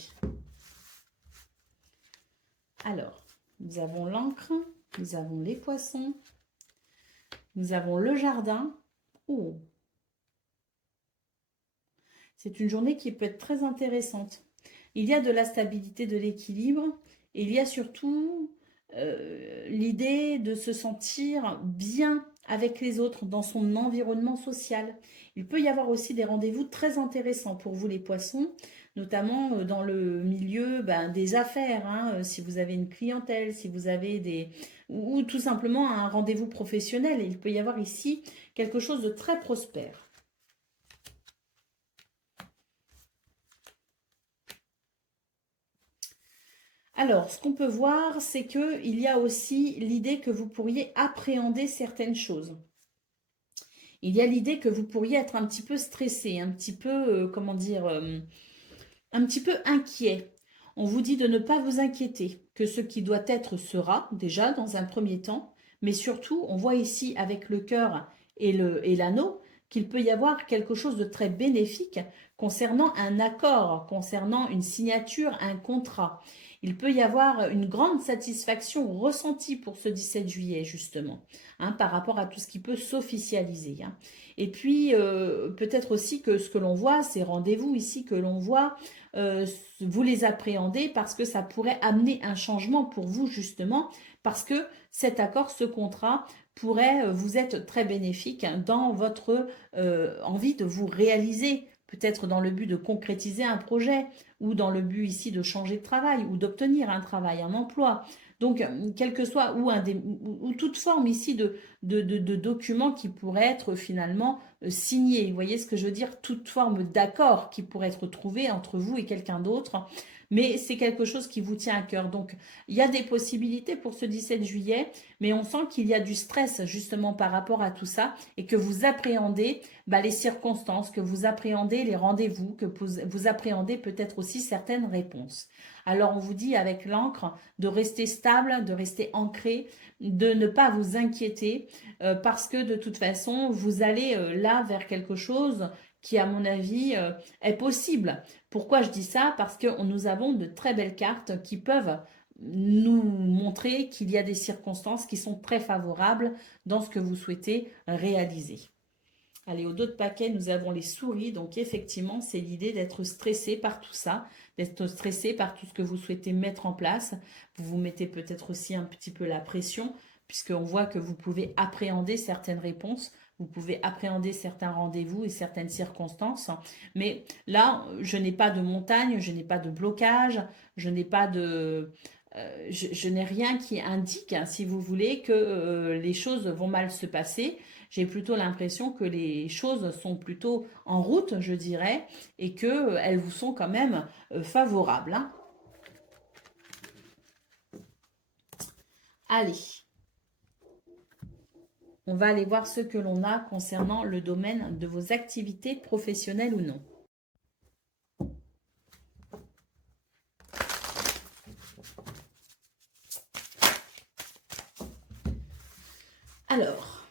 Alors, nous avons l'encre, nous avons les poissons, nous avons le jardin. Oh, c'est une journée qui peut être très intéressante. Il y a de la stabilité, de l'équilibre, et il y a surtout l'idée de se sentir bien avec les autres dans son environnement social. Il peut y avoir aussi des rendez-vous très intéressants pour vous les poissons, notamment dans le milieu des affaires, hein, si vous avez une clientèle, si vous avez des... ou tout simplement un rendez-vous professionnel. Il peut y avoir ici quelque chose de très prospère. Alors, ce qu'on peut voir, c'est qu'il y a aussi l'idée que vous pourriez appréhender certaines choses. Il y a l'idée que vous pourriez être un petit peu stressé, un petit peu, comment dire, un petit peu inquiet. On vous dit de ne pas vous inquiéter, que ce qui doit être sera, déjà, dans un premier temps. Mais surtout, on voit ici, avec le cœur et l'anneau, qu'il peut y avoir quelque chose de très bénéfique concernant un accord, concernant une signature, un contrat. Il peut y avoir une grande satisfaction ressentie pour ce 17 juillet, justement, hein, par rapport à tout ce qui peut s'officialiser. Hein. Et puis, peut-être aussi que ce que l'on voit, ces rendez-vous ici que l'on voit, vous les appréhendez parce que ça pourrait amener un changement pour vous justement, parce que cet accord, ce contrat pourrait vous être très bénéfique dans votre envie de vous réaliser, peut-être dans le but de concrétiser un projet ou dans le but ici de changer de travail ou d'obtenir un travail, un emploi. Donc, quel que soit, ou toute forme ici de documents qui pourraient être finalement signés. Vous voyez ce que je veux dire? Toute forme d'accord qui pourrait être trouvée entre vous et quelqu'un d'autre. Mais c'est quelque chose qui vous tient à cœur. Donc, il y a des possibilités pour ce 17 juillet, mais on sent qu'il y a du stress justement par rapport à tout ça et que vous appréhendez les circonstances, que vous appréhendez les rendez-vous, que vous appréhendez peut-être aussi certaines réponses. Alors, on vous dit avec l'encre de rester stable, de rester ancré, de ne pas vous inquiéter parce que de toute façon, vous allez là vers quelque chose qui, à mon avis, est possible. Pourquoi je dis ça? Parce que nous avons de très belles cartes qui peuvent nous montrer qu'il y a des circonstances qui sont très favorables dans ce que vous souhaitez réaliser. Allez, au dos de paquet, nous avons les souris. Donc, effectivement, c'est l'idée d'être stressé par tout ça, d'être stressé par tout ce que vous souhaitez mettre en place. Vous vous mettez peut-être aussi un petit peu la pression, puisqu'on voit que vous pouvez appréhender certaines réponses, vous pouvez appréhender certains rendez-vous et certaines circonstances. Mais là, je n'ai pas de montagne, je n'ai pas de blocage, je n'ai pas de... je n'ai rien qui indique, hein, si vous voulez, que les choses vont mal se passer. J'ai plutôt l'impression que les choses sont plutôt en route, je dirais, et qu'elles vous sont quand même favorables. Hein. Allez, on va aller voir ce que l'on a concernant le domaine de vos activités professionnelles ou non. Alors,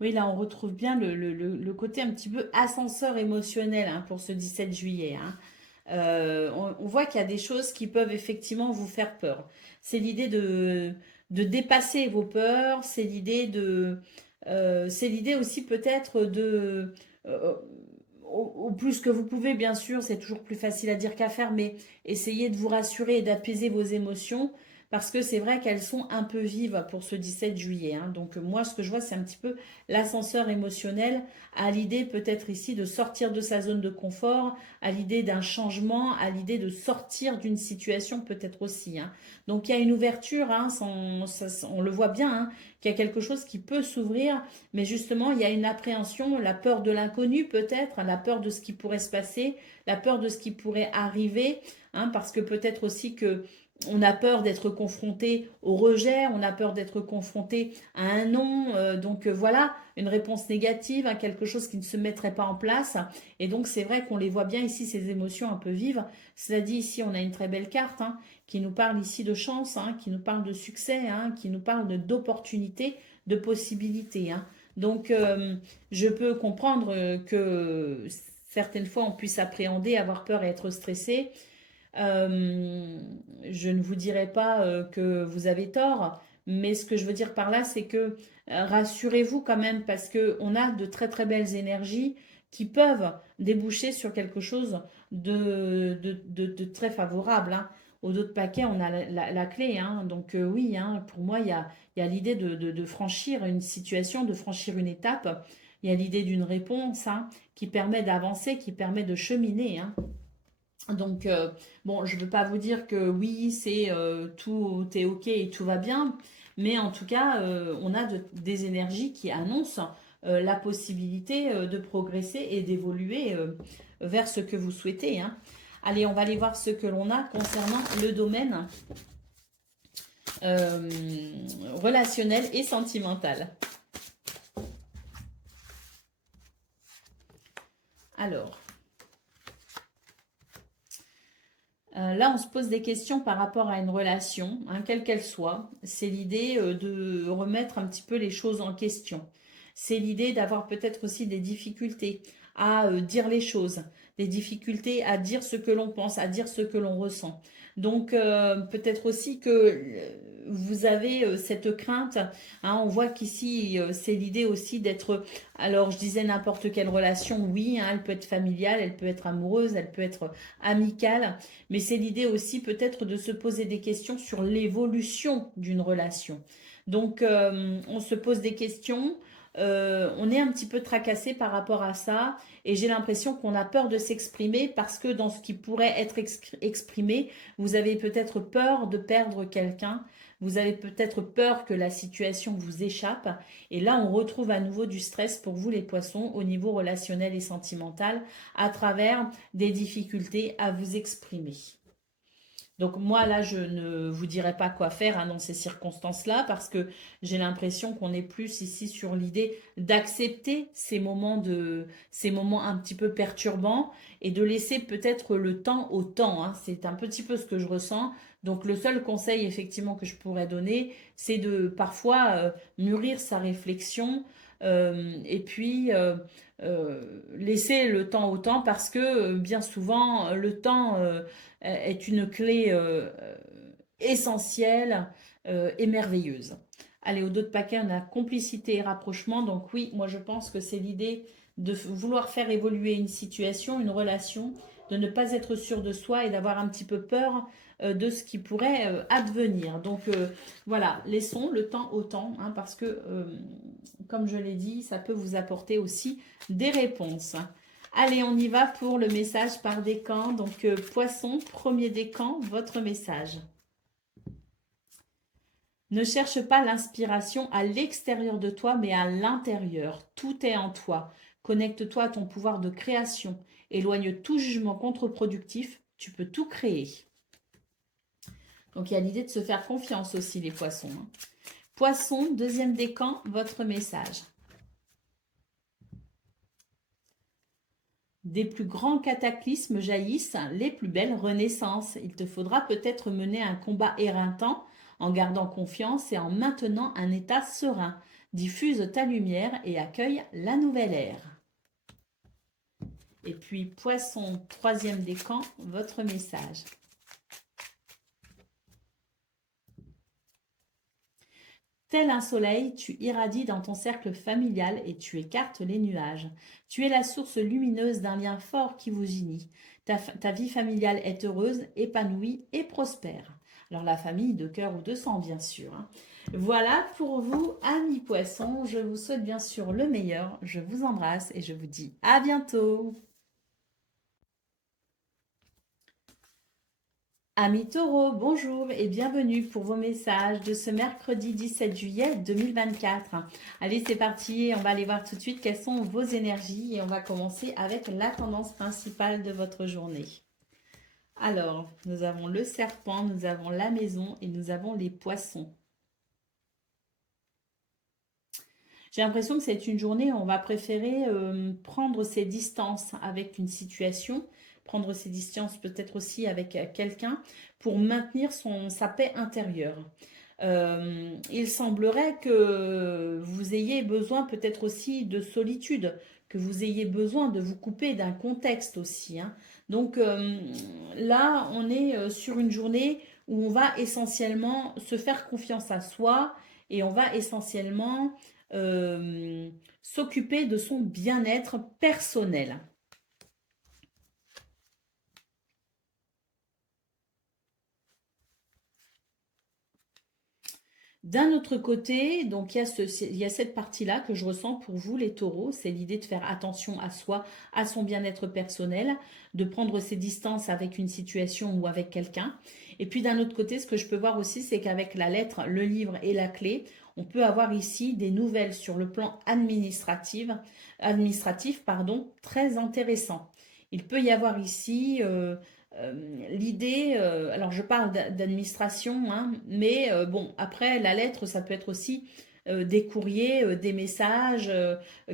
oui, là, on retrouve bien le côté un petit peu ascenseur émotionnel hein, pour ce 17 juillet. Hein. On voit qu'il y a des choses qui peuvent effectivement vous faire peur. C'est l'idée de dépasser vos peurs, c'est l'idée aussi peut-être euh, au plus que vous pouvez, bien sûr, c'est toujours plus facile à dire qu'à faire, mais essayez de vous rassurer et d'apaiser vos émotions parce que c'est vrai qu'elles sont un peu vives pour ce 17 juillet. Hein. Donc moi, ce que je vois, c'est un petit peu l'ascenseur émotionnel à l'idée peut-être ici de sortir de sa zone de confort, à l'idée d'un changement, à l'idée de sortir d'une situation peut-être aussi. Hein. Donc il y a une ouverture, hein, on le voit bien, hein, qu'il y a quelque chose qui peut s'ouvrir, mais justement il y a une appréhension, la peur de l'inconnu peut-être, la peur de ce qui pourrait se passer, la peur de ce qui pourrait arriver, hein, parce que peut-être aussi que on a peur d'être confronté au rejet, on a peur d'être confronté à un non, donc voilà, une réponse négative, à quelque chose qui ne se mettrait pas en place. Et donc c'est vrai qu'on les voit bien ici, ces émotions un peu vives. Cela dit, ici on a une très belle carte hein, qui nous parle ici de chance, hein, qui nous parle de succès, hein, qui nous parle d'opportunités, de possibilités. Hein. Donc je peux comprendre que certaines fois on puisse appréhender, avoir peur et être stressé. Je ne vous dirai pas que vous avez tort, mais ce que je veux dire par là, c'est que rassurez-vous quand même parce que on a de très très belles énergies qui peuvent déboucher sur quelque chose de très favorable. Hein. Au dos de paquet, on a la clé. Hein. Donc oui, hein, pour moi, il y a l'idée de franchir une situation, de franchir une étape. Il y a l'idée d'une réponse hein, qui permet d'avancer, qui permet de cheminer. Hein. Donc, bon, je ne veux pas vous dire que oui, c'est tout est OK et tout va bien, mais en tout cas, on a des énergies qui annoncent la possibilité de progresser et d'évoluer vers ce que vous souhaitez. Hein. Allez, on va aller voir ce que l'on a concernant le domaine relationnel et sentimental. Alors, là, on se pose des questions par rapport à une relation, hein, quelle qu'elle soit. C'est l'idée de remettre un petit peu les choses en question. C'est l'idée d'avoir peut-être aussi des difficultés à dire les choses, des difficultés à dire ce que l'on pense, à dire ce que l'on ressent. Donc, peut-être aussi que vous avez cette crainte, hein, on voit qu'ici, c'est l'idée aussi d'être, alors je disais n'importe quelle relation, oui, hein, elle peut être familiale, elle peut être amoureuse, elle peut être amicale, mais c'est l'idée aussi peut-être de se poser des questions sur l'évolution d'une relation. Donc, on se pose des questions, on est un petit peu tracassé par rapport à ça, et j'ai l'impression qu'on a peur de s'exprimer parce que dans ce qui pourrait être exprimé, vous avez peut-être peur de perdre quelqu'un, vous avez peut-être peur que la situation vous échappe, et là on retrouve à nouveau du stress pour vous les poissons au niveau relationnel et sentimental à travers des difficultés à vous exprimer. Donc moi, là, je ne vous dirai pas quoi faire hein, dans ces circonstances-là parce que j'ai l'impression qu'on est plus ici sur l'idée d'accepter ces moments un petit peu perturbants et de laisser peut-être le temps au temps, hein. C'est un petit peu ce que je ressens. Donc le seul conseil effectivement que je pourrais donner, c'est de parfois mûrir sa réflexion et puis laisser le temps au temps parce que bien souvent le temps est une clé essentielle et merveilleuse. Allez, au dos de paquet, on a complicité et rapprochement. Donc oui, moi je pense que c'est l'idée de vouloir faire évoluer une situation, une relation, de ne pas être sûr de soi et d'avoir un petit peu peur de ce qui pourrait advenir. Donc voilà, laissons le temps au temps, hein, parce que, comme je l'ai dit, ça peut vous apporter aussi des réponses. Allez, on y va pour le message par décan. Donc, poisson, premier décan, votre message. Ne cherche pas l'inspiration à l'extérieur de toi, mais à l'intérieur. Tout est en toi. Connecte-toi à ton pouvoir de création. Éloigne tout jugement contre-productif. Tu peux tout créer. Donc, il y a l'idée de se faire confiance aussi, les poissons, hein. Poisson, deuxième décan, votre message. Des plus grands cataclysmes jaillissent les plus belles renaissances. Il te faudra peut-être mener un combat éreintant en gardant confiance et en maintenant un état serein. Diffuse ta lumière et accueille la nouvelle ère. Et puis, poisson, troisième décan, votre message. Tel un soleil, tu irradies dans ton cercle familial et tu écartes les nuages. Tu es la source lumineuse d'un lien fort qui vous unit. Ta vie familiale est heureuse, épanouie et prospère. Alors la famille de cœur ou de sang, bien sûr, hein. Voilà pour vous, amis poissons. Je vous souhaite bien sûr le meilleur. Je vous embrasse et je vous dis à bientôt. Amis taureaux, bonjour et bienvenue pour vos messages de ce mercredi 17 juillet 2024. Allez, c'est parti, on va aller voir tout de suite quelles sont vos énergies et on va commencer avec la tendance principale de votre journée. Alors, nous avons le serpent, nous avons la maison et nous avons les poissons. J'ai l'impression que c'est une journée où on va préférer prendre ses distances avec une situation, prendre ses distances peut-être aussi avec quelqu'un pour maintenir sa paix intérieure. Il semblerait que vous ayez besoin peut-être aussi de solitude, que vous ayez besoin de vous couper d'un contexte aussi, hein. Donc là, on est sur une journée où on va essentiellement se faire confiance à soi et on va essentiellement s'occuper de son bien-être personnel. D'un autre côté, donc il y a cette partie-là que je ressens pour vous, les taureaux, c'est l'idée de faire attention à soi, à son bien-être personnel, de prendre ses distances avec une situation ou avec quelqu'un. Et puis d'un autre côté, ce que je peux voir aussi, c'est qu'avec la lettre, le livre et la clé, on peut avoir ici des nouvelles sur le plan administratif, très intéressant. Il peut y avoir ici l'idée, alors je parle d'administration, hein, mais bon, après la lettre, ça peut être aussi des courriers, des messages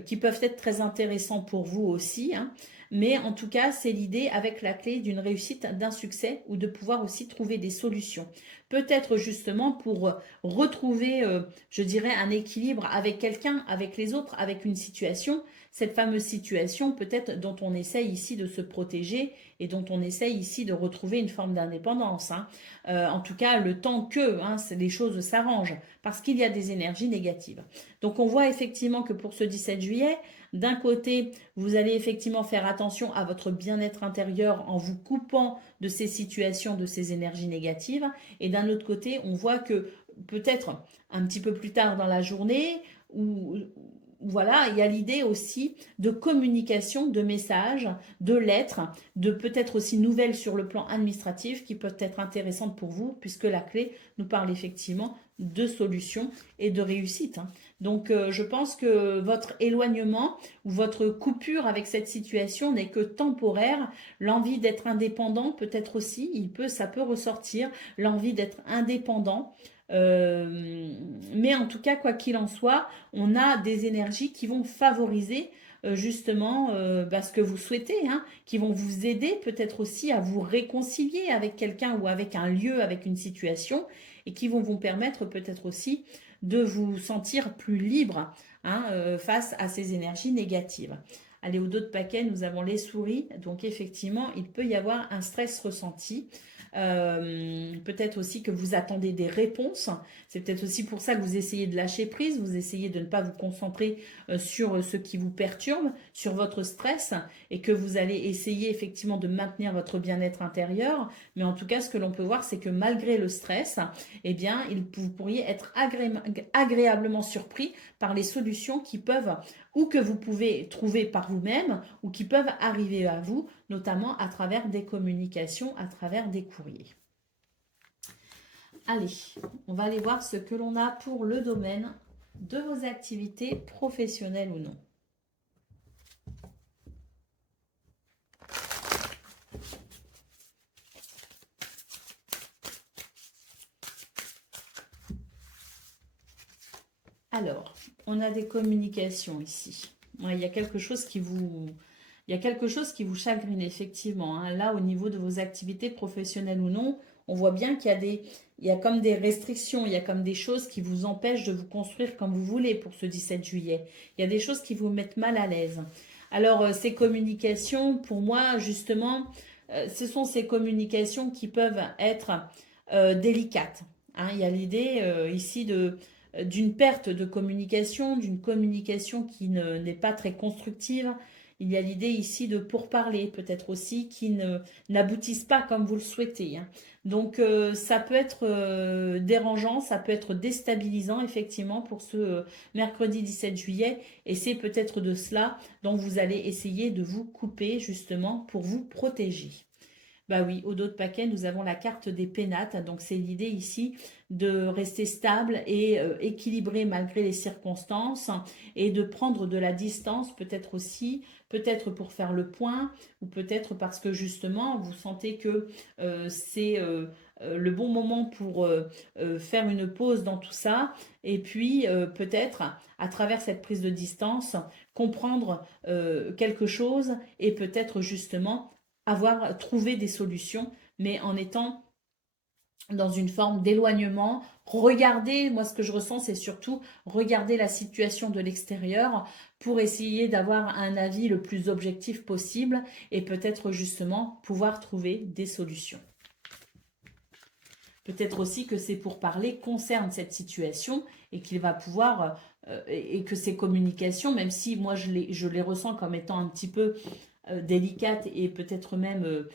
qui peuvent être très intéressants pour vous aussi, hein. Mais en tout cas, c'est l'idée avec la clé d'une réussite, d'un succès ou de pouvoir aussi trouver des solutions. peut-être justement pour retrouver, je dirais, un équilibre avec quelqu'un, avec les autres, avec une situation, cette fameuse situation peut-être dont on essaye ici de se protéger et dont on essaye ici de retrouver une forme d'indépendance, hein. En tout cas, le temps que les choses s'arrangent, parce qu'il y a des énergies négatives. Donc on voit effectivement que pour ce 17 juillet, d'un côté, vous allez effectivement faire attention à votre bien-être intérieur en vous coupant de ces situations, de ces énergies négatives. Et d'un autre côté, on voit que peut-être un petit peu plus tard dans la journée, ou voilà, il y a l'idée aussi de communication, de messages, de lettres, de peut-être aussi nouvelles sur le plan administratif qui peuvent être intéressantes pour vous, puisque la clé nous parle effectivement de solutions et de réussite, hein. Donc, je pense que votre éloignement ou votre coupure avec cette situation n'est que temporaire. L'envie d'être indépendant, peut-être aussi, ça peut ressortir, l'envie d'être indépendant. Mais en tout cas, quoi qu'il en soit, on a des énergies qui vont favoriser justement ce que vous souhaitez, hein, qui vont vous aider peut-être aussi à vous réconcilier avec quelqu'un ou avec un lieu, avec une situation, et qui vont vous permettre peut-être aussi de vous sentir plus libre, hein, face à ces énergies négatives. Allez, au dos de paquet, nous avons les souris. Donc effectivement, il peut y avoir un stress ressenti. Peut-être aussi que vous attendez des réponses. C'est peut-être aussi pour ça que vous essayez de lâcher prise, vous essayez de ne pas vous concentrer sur ce qui vous perturbe, sur votre stress, et que vous allez essayer effectivement de maintenir votre bien-être intérieur. Mais en tout cas, ce que l'on peut voir, c'est que malgré le stress, eh bien, vous pourriez être agréablement surpris par les solutions qui peuvent, ou que vous pouvez trouver par vous-même, ou qui peuvent arriver à vous, notamment à travers des communications, à travers des courriers. Allez, on va aller voir ce que l'on a pour le domaine de vos activités professionnelles ou non. Alors, on a des communications ici. Ouais, il y a quelque chose qui vous chagrine effectivement, hein. Là, au niveau de vos activités professionnelles ou non, on voit bien qu'il y a comme des restrictions, il y a comme des choses qui vous empêchent de vous construire comme vous voulez pour ce 17 juillet. Il y a des choses qui vous mettent mal à l'aise. Alors, ces communications, pour moi, justement, ce sont ces communications qui peuvent être délicates, hein. Il y a l'idée ici d'une perte de communication, d'une communication qui n'est pas très constructive. Il y a l'idée ici de pourparler, peut-être aussi, qui n'aboutissent pas comme vous le souhaitez, hein. Donc, ça peut être dérangeant, ça peut être déstabilisant, effectivement, pour ce mercredi 17 juillet. Et c'est peut-être de cela dont vous allez essayer de vous couper, justement, pour vous protéger. Bah oui, au dos de paquet, nous avons la carte des pénates. Donc, c'est l'idée ici de rester stable et équilibré malgré les circonstances et de prendre de la distance, peut-être aussi, peut-être pour faire le point ou peut-être parce que justement, vous sentez que c'est le bon moment pour faire une pause dans tout ça et puis peut-être à travers cette prise de distance, comprendre quelque chose et peut-être justement avoir trouvé des solutions, mais en étant dans une forme d'éloignement. Regardez, moi ce que je ressens, c'est surtout regarder la situation de l'extérieur pour essayer d'avoir un avis le plus objectif possible et peut-être justement pouvoir trouver des solutions. Peut-être aussi que ces pourparlers concernent cette situation et qu'il va pouvoir, et que ces communications, même si moi je les ressens comme étant un petit peu délicate et peut-être même,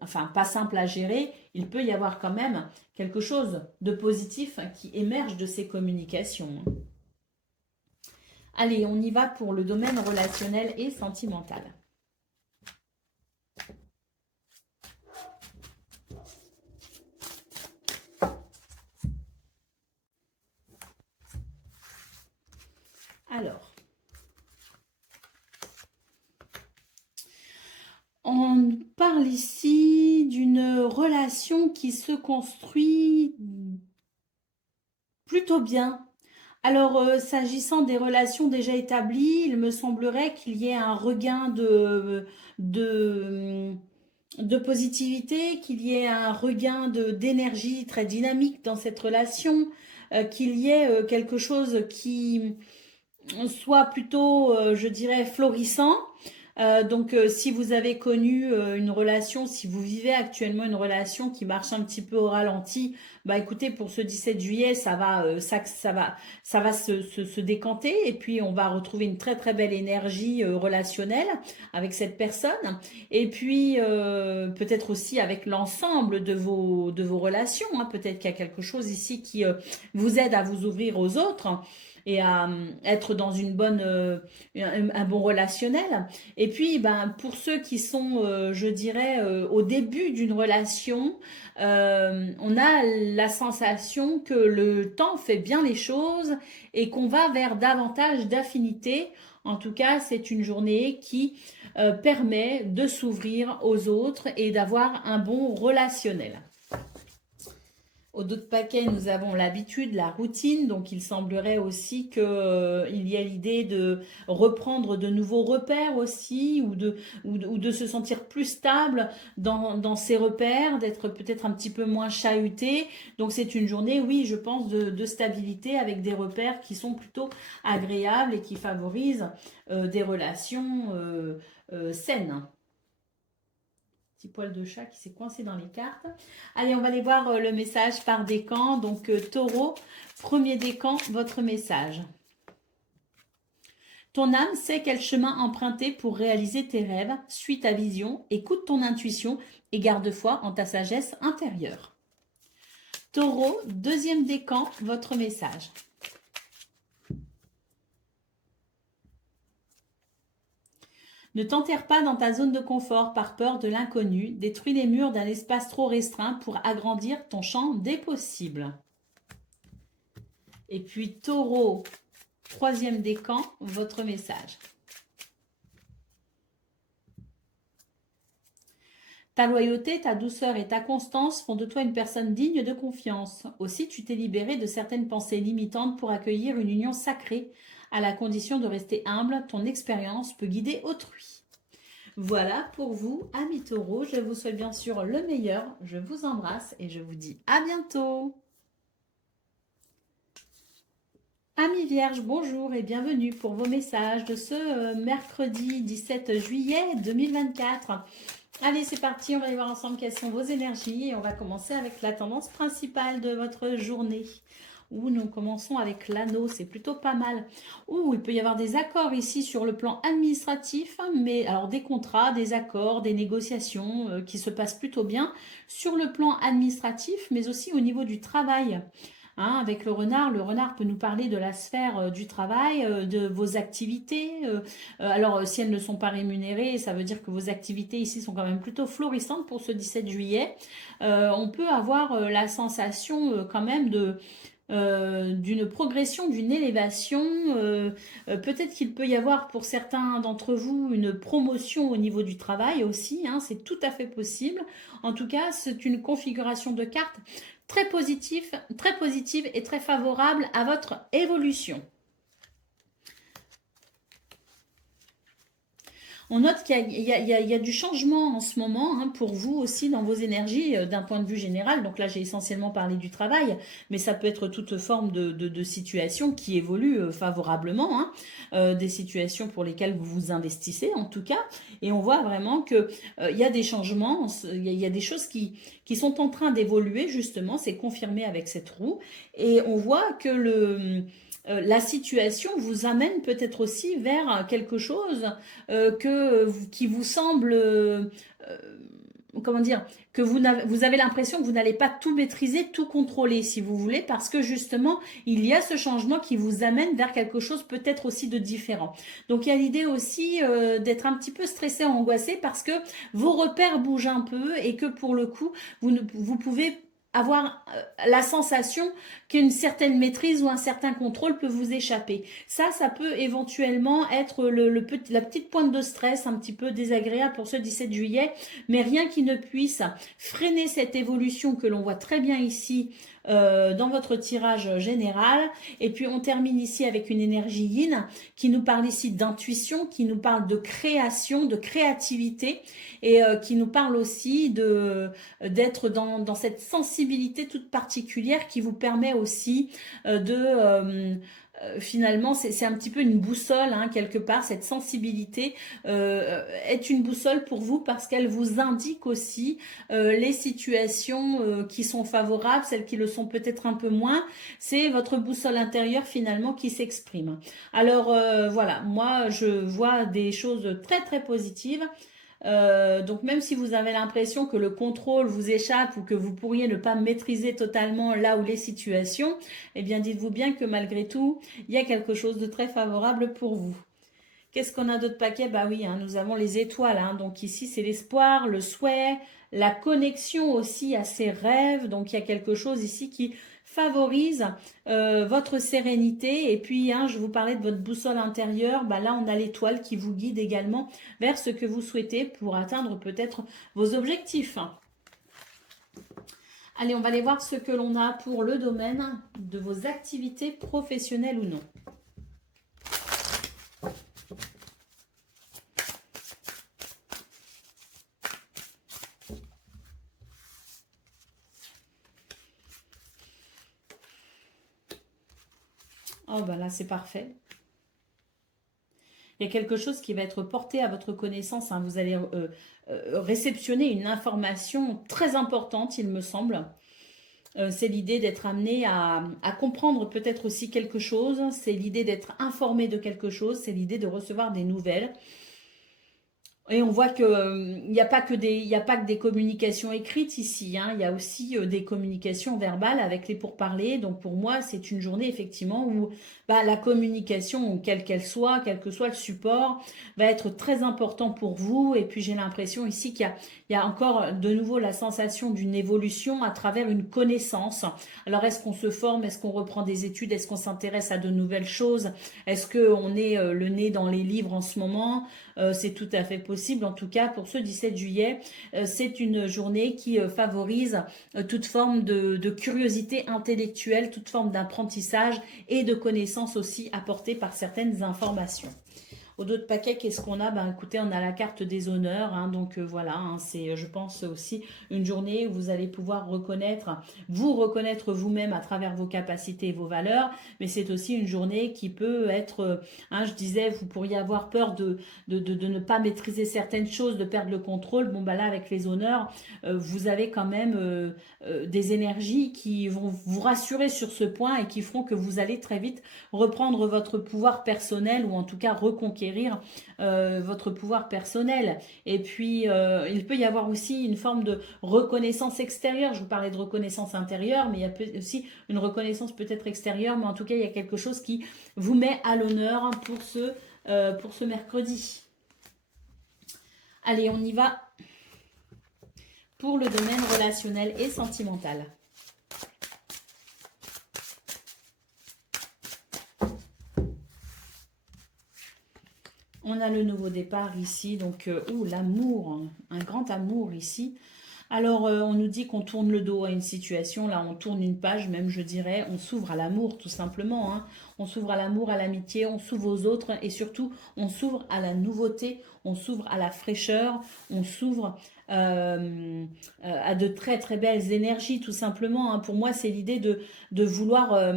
enfin pas simple à gérer, il peut y avoir quand même quelque chose de positif qui émerge de ces communications. Allez, on y va pour le domaine relationnel et sentimental. Alors, on parle ici d'une relation qui se construit plutôt bien. Alors, s'agissant des relations déjà établies, il me semblerait qu'il y ait un regain de positivité, qu'il y ait un regain d'énergie très dynamique dans cette relation, qu'il y ait quelque chose qui soit plutôt, je dirais, florissant. Si vous avez connu une relation, si vous vivez actuellement une relation qui marche un petit peu au ralenti, bah écoutez, pour ce 17 juillet, ça va se décanter et puis on va retrouver une très très belle énergie relationnelle avec cette personne. Et puis peut-être aussi avec l'ensemble de vos relations, hein. Peut-être qu'il y a quelque chose ici qui vous aide à vous ouvrir aux autres et à être dans une bonne, un bon relationnel. Et puis, ben, pour ceux qui sont, je dirais, au début d'une relation, on a la sensation que le temps fait bien les choses et qu'on va vers davantage d'affinité. En tout cas, c'est une journée qui permet de s'ouvrir aux autres et d'avoir un bon relationnel. Au dos de paquet, nous avons l'habitude, la routine, donc il semblerait aussi qu'il y ait l'idée de reprendre de nouveaux repères aussi, ou de se sentir plus stable dans ses repères, d'être peut-être un petit peu moins chahuté. Donc c'est une journée, oui, je pense, de stabilité avec des repères qui sont plutôt agréables et qui favorisent des relations saines. Petit poil de chat qui s'est coincé dans les cartes. Allez, on va aller voir le message par décan. Donc, Taureau, premier décan, votre message. Ton âme sait quel chemin emprunter pour réaliser tes rêves. Suis ta vision, écoute ton intuition et garde foi en ta sagesse intérieure. Taureau, deuxième décan, votre message. Ne t'enterre pas dans ta zone de confort par peur de l'inconnu. Détruis les murs d'un espace trop restreint pour agrandir ton champ des possibles. Et puis Taureau, troisième décan, votre message. Ta loyauté, ta douceur et ta constance font de toi une personne digne de confiance. Aussi, tu t'es libéré de certaines pensées limitantes pour accueillir une union sacrée, à la condition de rester humble. Ton expérience peut guider autrui. Voilà pour vous, amis taureaux. Je vous souhaite bien sûr le meilleur. Je vous embrasse et je vous dis à bientôt. Amis vierges, bonjour et bienvenue pour vos messages de ce mercredi 17 juillet 2024. Allez, c'est parti, on va aller voir ensemble quelles sont vos énergies et on va commencer avec la tendance principale de votre journée. Où nous commençons avec l'anneau, c'est plutôt pas mal. Ouh, il peut y avoir des accords ici sur le plan administratif, mais alors des contrats, des accords, des négociations qui se passent plutôt bien sur le plan administratif, mais aussi au niveau du travail. Hein, avec le renard peut nous parler de la sphère du travail, de vos activités. Alors, si elles ne sont pas rémunérées, ça veut dire que vos activités ici sont quand même plutôt florissantes pour ce 17 juillet. On peut avoir la sensation quand même d'une progression, d'une élévation. Peut-être qu'il peut y avoir pour certains d'entre vous une promotion au niveau du travail aussi, hein, c'est tout à fait possible. En tout cas, c'est une configuration de cartes très positive et très favorable à votre évolution. On note qu'il y a du changement en ce moment hein, pour vous aussi dans vos énergies d'un point de vue général. Donc là, j'ai essentiellement parlé du travail, mais ça peut être toute forme de situation qui évolue favorablement, hein, des situations pour lesquelles vous vous investissez en tout cas. Et on voit vraiment qu'il y a des changements, il y a des choses qui sont en train d'évoluer justement, c'est confirmé avec cette roue. Et on voit que la situation vous amène peut-être aussi vers quelque chose qui vous semble, comment dire, que vous avez l'impression que vous n'allez pas tout maîtriser, tout contrôler, si vous voulez, parce que justement, il y a ce changement qui vous amène vers quelque chose peut-être aussi de différent. Donc, il y a l'idée aussi d'être un petit peu stressé, angoissé, parce que vos repères bougent un peu et que pour le coup, vous pouvez avoir la sensation qu'une certaine maîtrise ou un certain contrôle peut vous échapper. Ça peut éventuellement être la petite pointe de stress un petit peu désagréable pour ce 17 juillet, mais rien qui ne puisse freiner cette évolution que l'on voit très bien ici dans votre tirage général. Et puis on termine ici avec une énergie yin qui nous parle ici d'intuition, qui nous parle de création, de créativité et qui nous parle aussi d'être dans cette sensibilité toute particulière qui vous permet aussi finalement, c'est un petit peu une boussole, hein, quelque part, cette sensibilité est une boussole pour vous parce qu'elle vous indique aussi les situations qui sont favorables, celles qui le sont peut-être un peu moins. C'est votre boussole intérieure finalement qui s'exprime. Alors voilà, moi je vois des choses très très positives. Donc même si vous avez l'impression que le contrôle vous échappe ou que vous pourriez ne pas maîtriser totalement là où les situations, eh bien dites-vous bien que malgré tout, il y a quelque chose de très favorable pour vous. Qu'est-ce qu'on a d'autre paquet? Bah oui, hein, nous avons les étoiles. Hein. Donc ici, c'est l'espoir, le souhait, la connexion aussi à ses rêves. Donc il y a quelque chose ici qui favorise votre sérénité. Et puis, hein, je vous parlais de votre boussole intérieure. Bah là, on a l'étoile qui vous guide également vers ce que vous souhaitez pour atteindre peut-être vos objectifs. Allez, on va aller voir ce que l'on a pour le domaine de vos activités professionnelles ou non. Oh ben là, c'est parfait. Il y a quelque chose qui va être porté à votre connaissance. Hein. Vous allez réceptionner une information très importante, il me semble. C'est l'idée d'être amené à comprendre peut-être aussi quelque chose. C'est l'idée d'être informé de quelque chose. C'est l'idée de recevoir des nouvelles. Et on voit que il n'y a pas que des communications écrites ici, hein. Il y a aussi des communications verbales avec les pourparlers. Donc pour moi, c'est une journée effectivement où la communication, quelle qu'elle soit, quel que soit le support, va être très important pour vous. Et puis j'ai l'impression ici qu'il y a encore de nouveau la sensation d'une évolution à travers une connaissance. Alors est-ce qu'on se forme? Est-ce qu'on reprend des études? Est-ce qu'on s'intéresse à de nouvelles choses? Est-ce qu'on est le nez dans les livres en ce moment? C'est tout à fait possible. En tout cas, pour ce 17 juillet, c'est une journée qui favorise toute forme de curiosité intellectuelle, toute forme d'apprentissage et de connaissances aussi apportées par certaines informations. Au d'autres paquets, qu'est-ce qu'on a? Ben écoutez, on a la carte des honneurs, hein, donc voilà, hein, c'est, je pense aussi une journée où vous allez pouvoir vous reconnaître vous-même à travers vos capacités et vos valeurs, mais c'est aussi une journée qui peut être, hein, je disais, vous pourriez avoir peur de ne pas maîtriser certaines choses, de perdre le contrôle. Bon, ben là, avec les honneurs, vous avez quand même des énergies qui vont vous rassurer sur ce point et qui feront que vous allez très vite reprendre votre pouvoir personnel ou en tout cas reconquérir votre pouvoir personnel. Et puis, il peut y avoir aussi une forme de reconnaissance extérieure. Je vous parlais de reconnaissance intérieure, mais il y a aussi une reconnaissance peut-être extérieure, mais en tout cas, il y a quelque chose qui vous met à l'honneur pour ce mercredi. Allez, on y va pour le domaine relationnel et sentimental. On a le nouveau départ ici, donc l'amour, hein, un grand amour ici. Alors, on nous dit qu'on tourne le dos à une situation, là on tourne une page même je dirais, on s'ouvre à l'amour tout simplement, hein. On s'ouvre à l'amour, à l'amitié, on s'ouvre aux autres et surtout on s'ouvre à la nouveauté, on s'ouvre à la fraîcheur, on s'ouvre à de très très belles énergies tout simplement, hein. Pour moi c'est l'idée de vouloir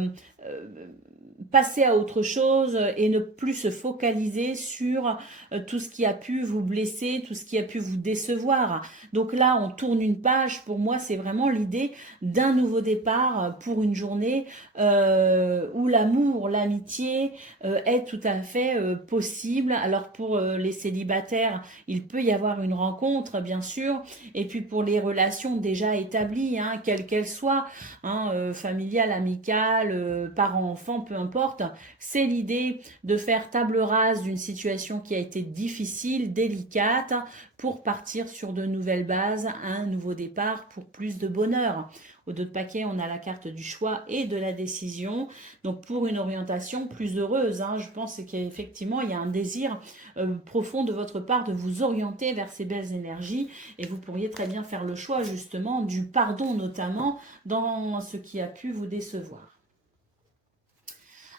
passer à autre chose et ne plus se focaliser sur tout ce qui a pu vous blesser, tout ce qui a pu vous décevoir. Donc là, on tourne une page. Pour moi, c'est vraiment l'idée d'un nouveau départ pour une journée où l'amour, l'amitié est tout à fait possible. Alors pour les célibataires, il peut y avoir une rencontre, bien sûr. Et puis pour les relations déjà établies, hein, quelles qu'elles soient, hein, familiales, amicales, parents-enfants, peu importe, importe. C'est l'idée de faire table rase d'une situation qui a été difficile, délicate, pour partir sur de nouvelles bases, un nouveau départ pour plus de bonheur. Au dos de paquet, on a la carte du choix et de la décision. Donc pour une orientation plus heureuse, hein, je pense qu'effectivement, il y a un désir profond de votre part de vous orienter vers ces belles énergies. Et vous pourriez très bien faire le choix justement du pardon, notamment dans ce qui a pu vous décevoir.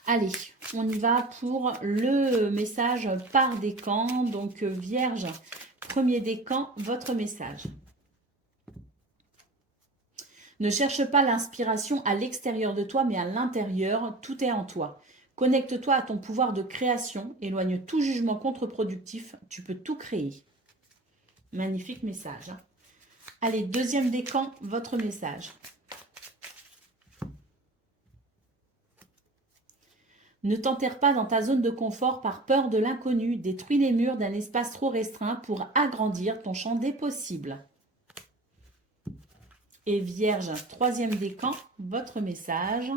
Allez, on y va pour le message par décan. Donc Vierge, premier décan, votre message. Ne cherche pas l'inspiration à l'extérieur de toi, mais à l'intérieur, tout est en toi. Connecte-toi à ton pouvoir de création, éloigne tout jugement contre-productif, tu peux tout créer. Magnifique message. Hein. Allez, deuxième décan, votre message. Ne t'enterre pas dans ta zone de confort par peur de l'inconnu. Détruis les murs d'un espace trop restreint pour agrandir ton champ des possibles. Et Vierge, troisième décan, votre message.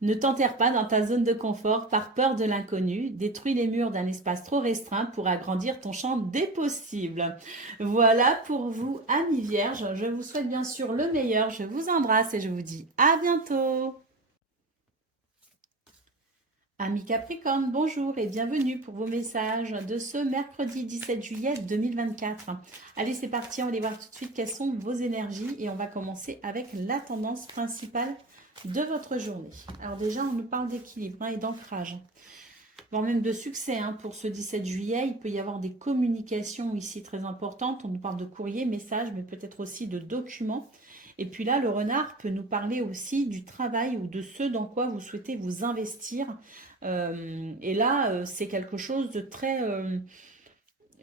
Ne t'enterre pas dans ta zone de confort par peur de l'inconnu. Détruis les murs d'un espace trop restreint pour agrandir ton champ des possibles. Voilà pour vous, amis Vierges. Je vous souhaite bien sûr le meilleur. Je vous embrasse et je vous dis à bientôt. Amis Capricorne, bonjour et bienvenue pour vos messages de ce mercredi 17 juillet 2024. Allez, c'est parti, on va aller voir tout de suite quelles sont vos énergies et on va commencer avec la tendance principale de votre journée. Alors déjà, on nous parle d'équilibre et d'ancrage, voire même de succès pour ce 17 juillet. Il peut y avoir des communications ici très importantes. On nous parle de courrier, messages, mais peut-être aussi de documents. Et puis là, le renard peut nous parler aussi du travail ou de ce dans quoi vous souhaitez vous investir. Et là, c'est quelque chose de très...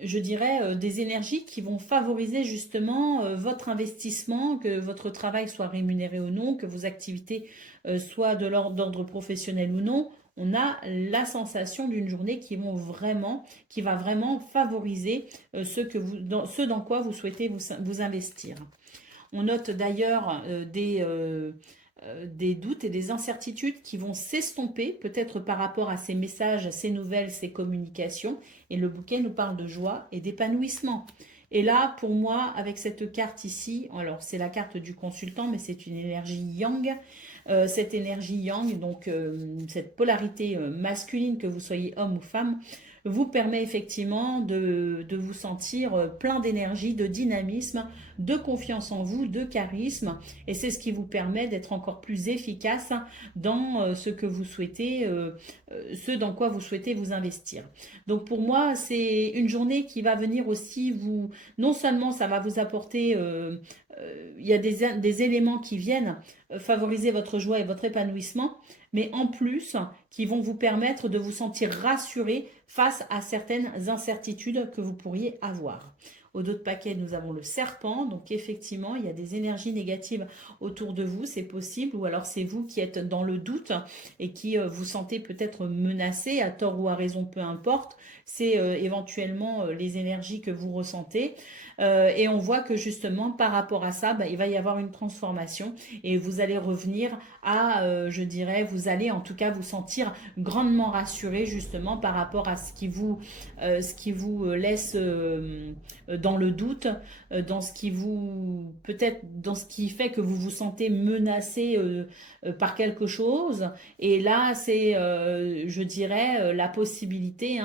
je dirais, des énergies qui vont favoriser justement votre investissement, que votre travail soit rémunéré ou non, que vos activités soient de l'ordre d'ordre professionnel ou non. On a la sensation d'une journée qui va vraiment favoriser ce dans quoi vous souhaitez vous investir. On note d'ailleurs des doutes et des incertitudes qui vont s'estomper, peut-être par rapport à ces messages, ces nouvelles, ces communications. Et le bouquet nous parle de joie et d'épanouissement. Et là, pour moi, avec cette carte ici, alors c'est la carte du consultant, mais c'est une énergie yang. Cette énergie yang, donc cette polarité masculine, que vous soyez homme ou femme, vous permet effectivement de vous sentir plein d'énergie, de dynamisme, de confiance en vous, de charisme. Et c'est ce qui vous permet d'être encore plus efficace dans ce que vous souhaitez, ce dans quoi vous souhaitez vous investir. Donc pour moi, c'est une journée qui va venir aussi vous... Non seulement ça va vous apporter... il y a des éléments qui viennent favoriser votre joie et votre épanouissement, mais en plus qui vont vous permettre de vous sentir rassuré face à certaines incertitudes que vous pourriez avoir. Au dos de paquet, nous avons le serpent. Donc effectivement, il y a des énergies négatives autour de vous, c'est possible. Ou alors c'est vous qui êtes dans le doute et qui vous sentez peut-être menacé, à tort ou à raison, peu importe. C'est éventuellement les énergies que vous ressentez. Et on voit que justement, par rapport à ça, il va y avoir une transformation. Et vous allez revenir à, je dirais, vous allez en tout cas vous sentir grandement rassuré justement par rapport à ce qui vous laisse dans le doute, dans ce qui vous peut-être dans ce qui fait que vous vous sentez menacé par quelque chose. Et là, c'est, je dirais, la possibilité,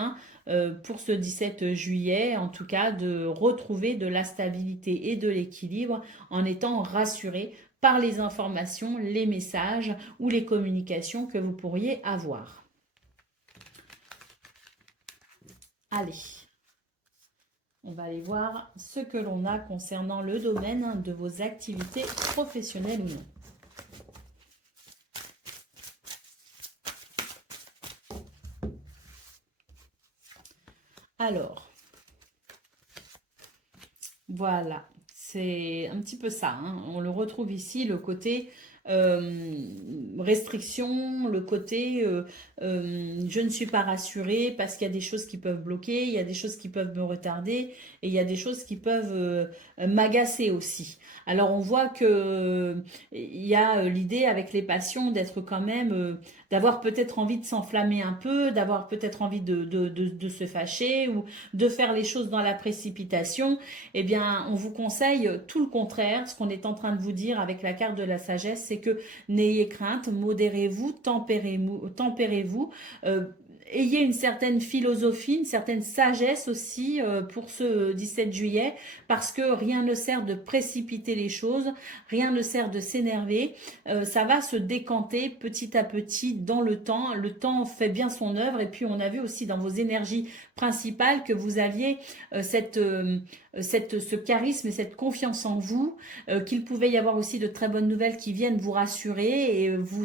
pour ce 17 juillet, en tout cas, de retrouver de la stabilité et de l'équilibre en étant rassuré par les informations, les messages ou les communications que vous pourriez avoir. Allez, on va aller voir ce que l'on a concernant le domaine de vos activités professionnelles ou non. Alors, voilà, c'est un petit peu ça. On le retrouve ici, le côté restriction, le côté je ne suis pas rassurée parce qu'il y a des choses qui peuvent bloquer, il y a des choses qui peuvent me retarder et il y a des choses qui peuvent m'agacer aussi. Alors on voit que il y a l'idée avec les passions d'être quand même, d'avoir peut-être envie de s'enflammer un peu, d'avoir peut-être envie de se fâcher ou de faire les choses dans la précipitation. Eh bien, on vous conseille tout le contraire. Ce qu'on est en train de vous dire avec la carte de la sagesse, c'est que n'ayez crainte, modérez-vous, tempérez-vous. Ayez une certaine philosophie, une certaine sagesse aussi pour ce 17 juillet, parce que rien ne sert de précipiter les choses, rien ne sert de s'énerver. Ça va se décanter petit à petit dans le temps. Le temps fait bien son œuvre, et puis on a vu aussi dans vos énergies principales que vous aviez ce charisme et cette confiance en vous, qu'il pouvait y avoir aussi de très bonnes nouvelles qui viennent vous rassurer et vous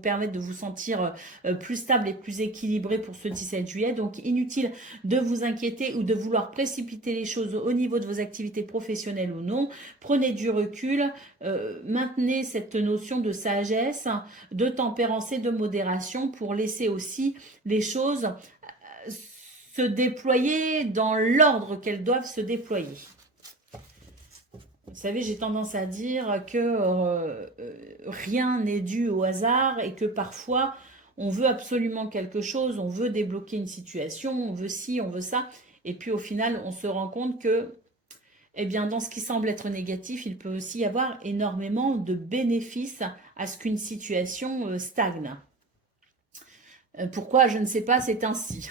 permettre de vous sentir plus stable et plus équilibré pour ce 17 juillet. Donc inutile de vous inquiéter ou de vouloir précipiter les choses au niveau de vos activités professionnelles ou non. Prenez du recul, maintenez cette notion de sagesse, de tempérance et de modération pour laisser aussi les choses se déployer dans l'ordre qu'elles doivent se déployer. Vous savez, j'ai tendance à dire que rien n'est dû au hasard et que parfois on veut absolument quelque chose, on veut débloquer une situation, on veut ci, on veut ça, et puis au final on se rend compte que, eh bien, dans ce qui semble être négatif, il peut aussi y avoir énormément de bénéfices à ce qu'une situation stagne. Pourquoi? Je ne sais pas, c'est ainsi.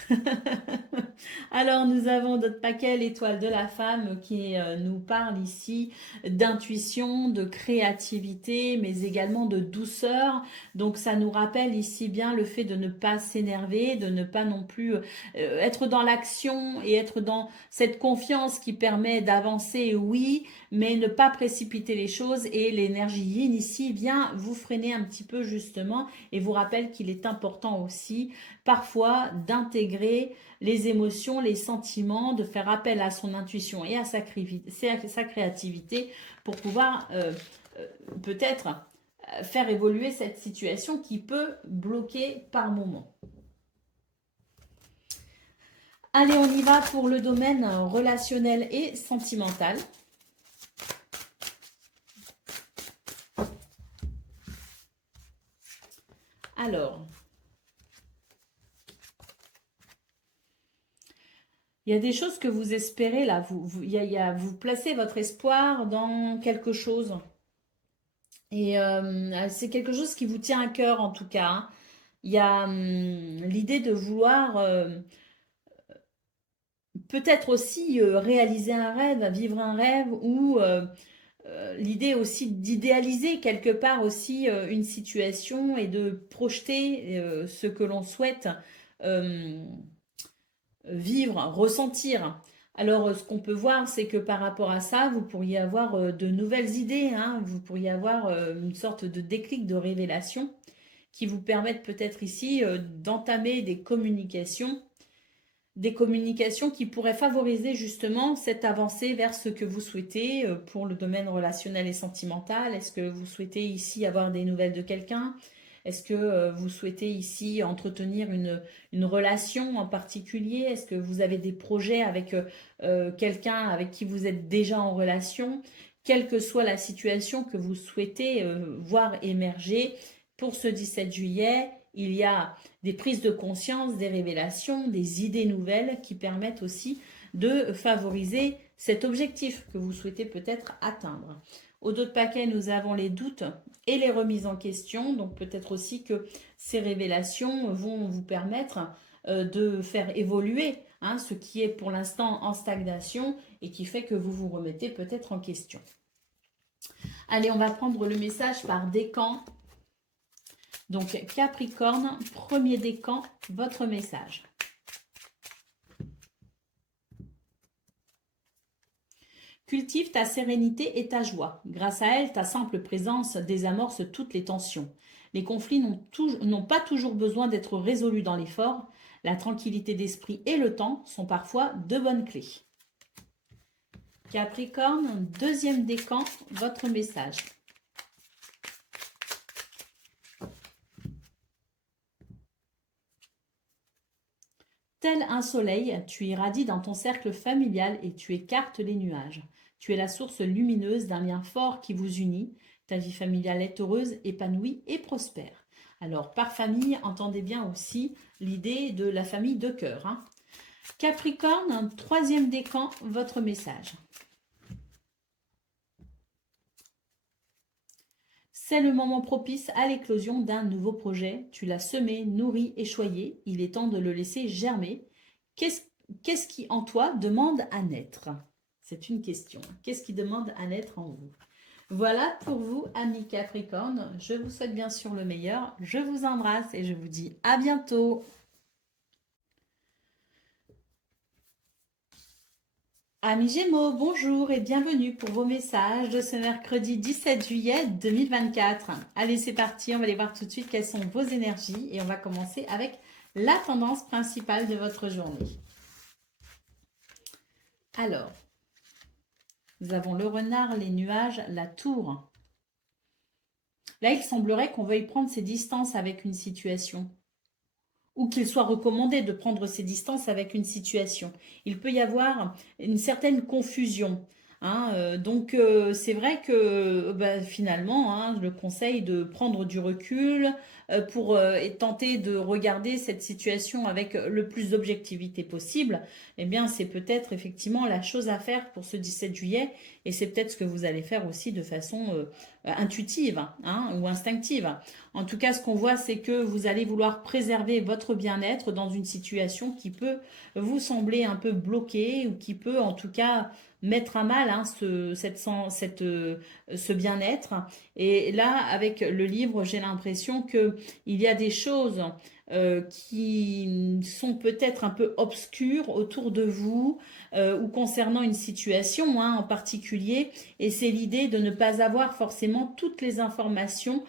Alors, nous avons notre paquet, l'étoile de la femme, qui nous parle ici d'intuition, de créativité, mais également de douceur. Donc, ça nous rappelle ici bien le fait de ne pas s'énerver, de ne pas non plus être dans l'action et être dans cette confiance qui permet d'avancer, oui, mais ne pas précipiter les choses. Et l'énergie yin ici vient vous freiner un petit peu justement et vous rappelle qu'il est important aussi parfois d'intégrer les émotions, les sentiments, de faire appel à son intuition et à sa créativité pour pouvoir peut-être faire évoluer cette situation qui peut bloquer par moment. Allez, on y va pour le domaine relationnel et sentimental. Alors, il y a des choses que vous espérez là, vous placez votre espoir dans quelque chose. Et c'est quelque chose qui vous tient à cœur en tout cas. Hein. Il y a l'idée de vouloir peut-être aussi réaliser un rêve, vivre un rêve ou l'idée aussi d'idéaliser quelque part aussi une situation et de projeter ce que l'on souhaite vivre, ressentir. Alors, ce qu'on peut voir, c'est que par rapport à ça, vous pourriez avoir de nouvelles idées, hein, vous pourriez avoir une sorte de déclic, de révélation qui vous permettent peut-être ici d'entamer des communications qui pourraient favoriser justement cette avancée vers ce que vous souhaitez pour le domaine relationnel et sentimental. Est-ce que vous souhaitez ici avoir des nouvelles de quelqu'un? Est-ce que vous souhaitez ici entretenir une relation en particulier? Est-ce que vous avez des projets avec quelqu'un avec qui vous êtes déjà en relation? Quelle que soit la situation que vous souhaitez voir émerger pour ce 17 juillet, il y a des prises de conscience, des révélations, des idées nouvelles qui permettent aussi de favoriser cet objectif que vous souhaitez peut-être atteindre. Au dos de paquet, nous avons les doutes et les remises en question. Donc peut-être aussi que ces révélations vont vous permettre de faire évoluer ce qui est pour l'instant en stagnation et qui fait que vous vous remettez peut-être en question. Allez, on va prendre le message par décan. Donc Capricorne, premier décan, votre message. Cultive ta sérénité et ta joie. Grâce à elle, ta simple présence désamorce toutes les tensions. Les conflits n'ont pas toujours besoin d'être résolus dans l'effort. La tranquillité d'esprit et le temps sont parfois de bonnes clés. Capricorne, deuxième décan, votre message. Tel un soleil, tu irradies dans ton cercle familial et tu écartes les nuages. Tu es la source lumineuse d'un lien fort qui vous unit. Ta vie familiale est heureuse, épanouie et prospère. Alors, par famille, entendez bien aussi l'idée de la famille de cœur, hein. Capricorne, troisième décan, votre message. C'est le moment propice à l'éclosion d'un nouveau projet. Tu l'as semé, nourri et choyé. Il est temps de le laisser germer. Qu'est-ce qui en toi demande à naître? C'est une question. Qu'est-ce qui demande à naître en vous? Voilà pour vous, amis Capricorne. Je vous souhaite bien sûr le meilleur. Je vous embrasse et je vous dis à bientôt. Amis Gémeaux, bonjour et bienvenue pour vos messages de ce mercredi 17 juillet 2024. Allez, c'est parti, on va aller voir tout de suite quelles sont vos énergies et on va commencer avec la tendance principale de votre journée. Alors, nous avons le renard, les nuages, la tour. Là, il semblerait qu'on veuille prendre ses distances avec une situation, ou qu'il soit recommandé de prendre ses distances avec une situation. Il peut y avoir une certaine confusion. Hein, donc c'est vrai que finalement, hein, le conseil de prendre du recul pour tenter de regarder cette situation avec le plus d'objectivité possible, eh bien c'est peut-être effectivement la chose à faire pour ce 17 juillet et c'est peut-être ce que vous allez faire aussi de façon intuitive, hein, ou instinctive. En tout cas, ce qu'on voit, c'est que vous allez vouloir préserver votre bien-être dans une situation qui peut vous sembler un peu bloquée ou qui peut en tout cas mettre à mal, hein, ce bien-être. Et là, avec le livre, j'ai l'impression qu'il y a des choses qui sont peut-être un peu obscures autour de vous ou concernant une situation, hein, en particulier. Et c'est l'idée de ne pas avoir forcément toutes les informations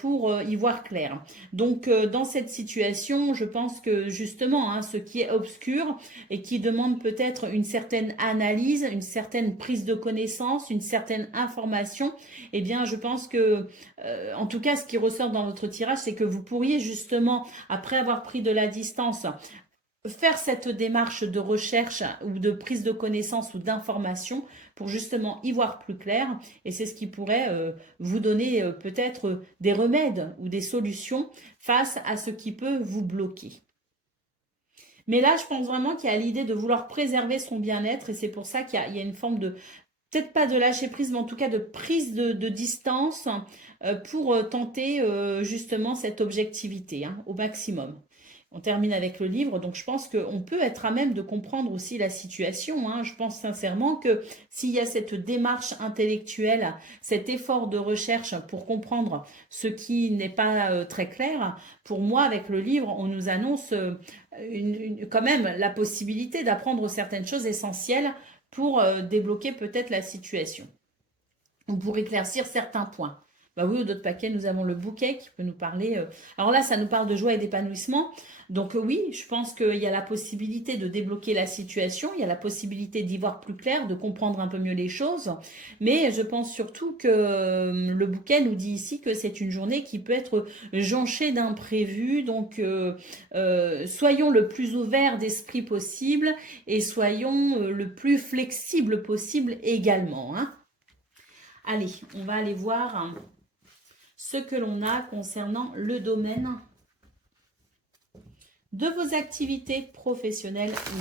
pour y voir clair. Donc dans cette situation, je pense que justement, hein, ce qui est obscur et qui demande peut-être une certaine analyse, une certaine prise de connaissance, une certaine information, eh bien je pense que, en tout cas ce qui ressort dans votre tirage, c'est que vous pourriez justement, après avoir pris de la distance, faire cette démarche de recherche ou de prise de connaissance ou d'information pour justement y voir plus clair. Et c'est ce qui pourrait vous donner peut-être des remèdes ou des solutions face à ce qui peut vous bloquer. Mais là, je pense vraiment qu'il y a l'idée de vouloir préserver son bien-être et c'est pour ça qu'il y a une forme de, peut-être pas de lâcher prise, mais en tout cas de prise de distance pour tenter justement cette objectivité, hein, au maximum. On termine avec le livre, donc je pense qu'on peut être à même de comprendre aussi la situation, hein. Je pense sincèrement que s'il y a cette démarche intellectuelle, cet effort de recherche pour comprendre ce qui n'est pas très clair, pour moi, avec le livre, on nous annonce quand même la possibilité d'apprendre certaines choses essentielles pour débloquer peut-être la situation ou pour éclaircir certains points. Bah oui, au d'autres paquets, nous avons le bouquet qui peut nous parler. Alors là, ça nous parle de joie et d'épanouissement. Donc oui, je pense qu'il y a la possibilité de débloquer la situation, il y a la possibilité d'y voir plus clair, de comprendre un peu mieux les choses. Mais je pense surtout que le bouquet nous dit ici que c'est une journée qui peut être jonchée d'imprévus. Donc soyons le plus ouverts d'esprit possible et soyons le plus flexibles possible également, hein. Allez, on va aller voir ce que l'on a concernant le domaine de vos activités professionnelles ou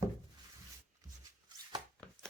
non.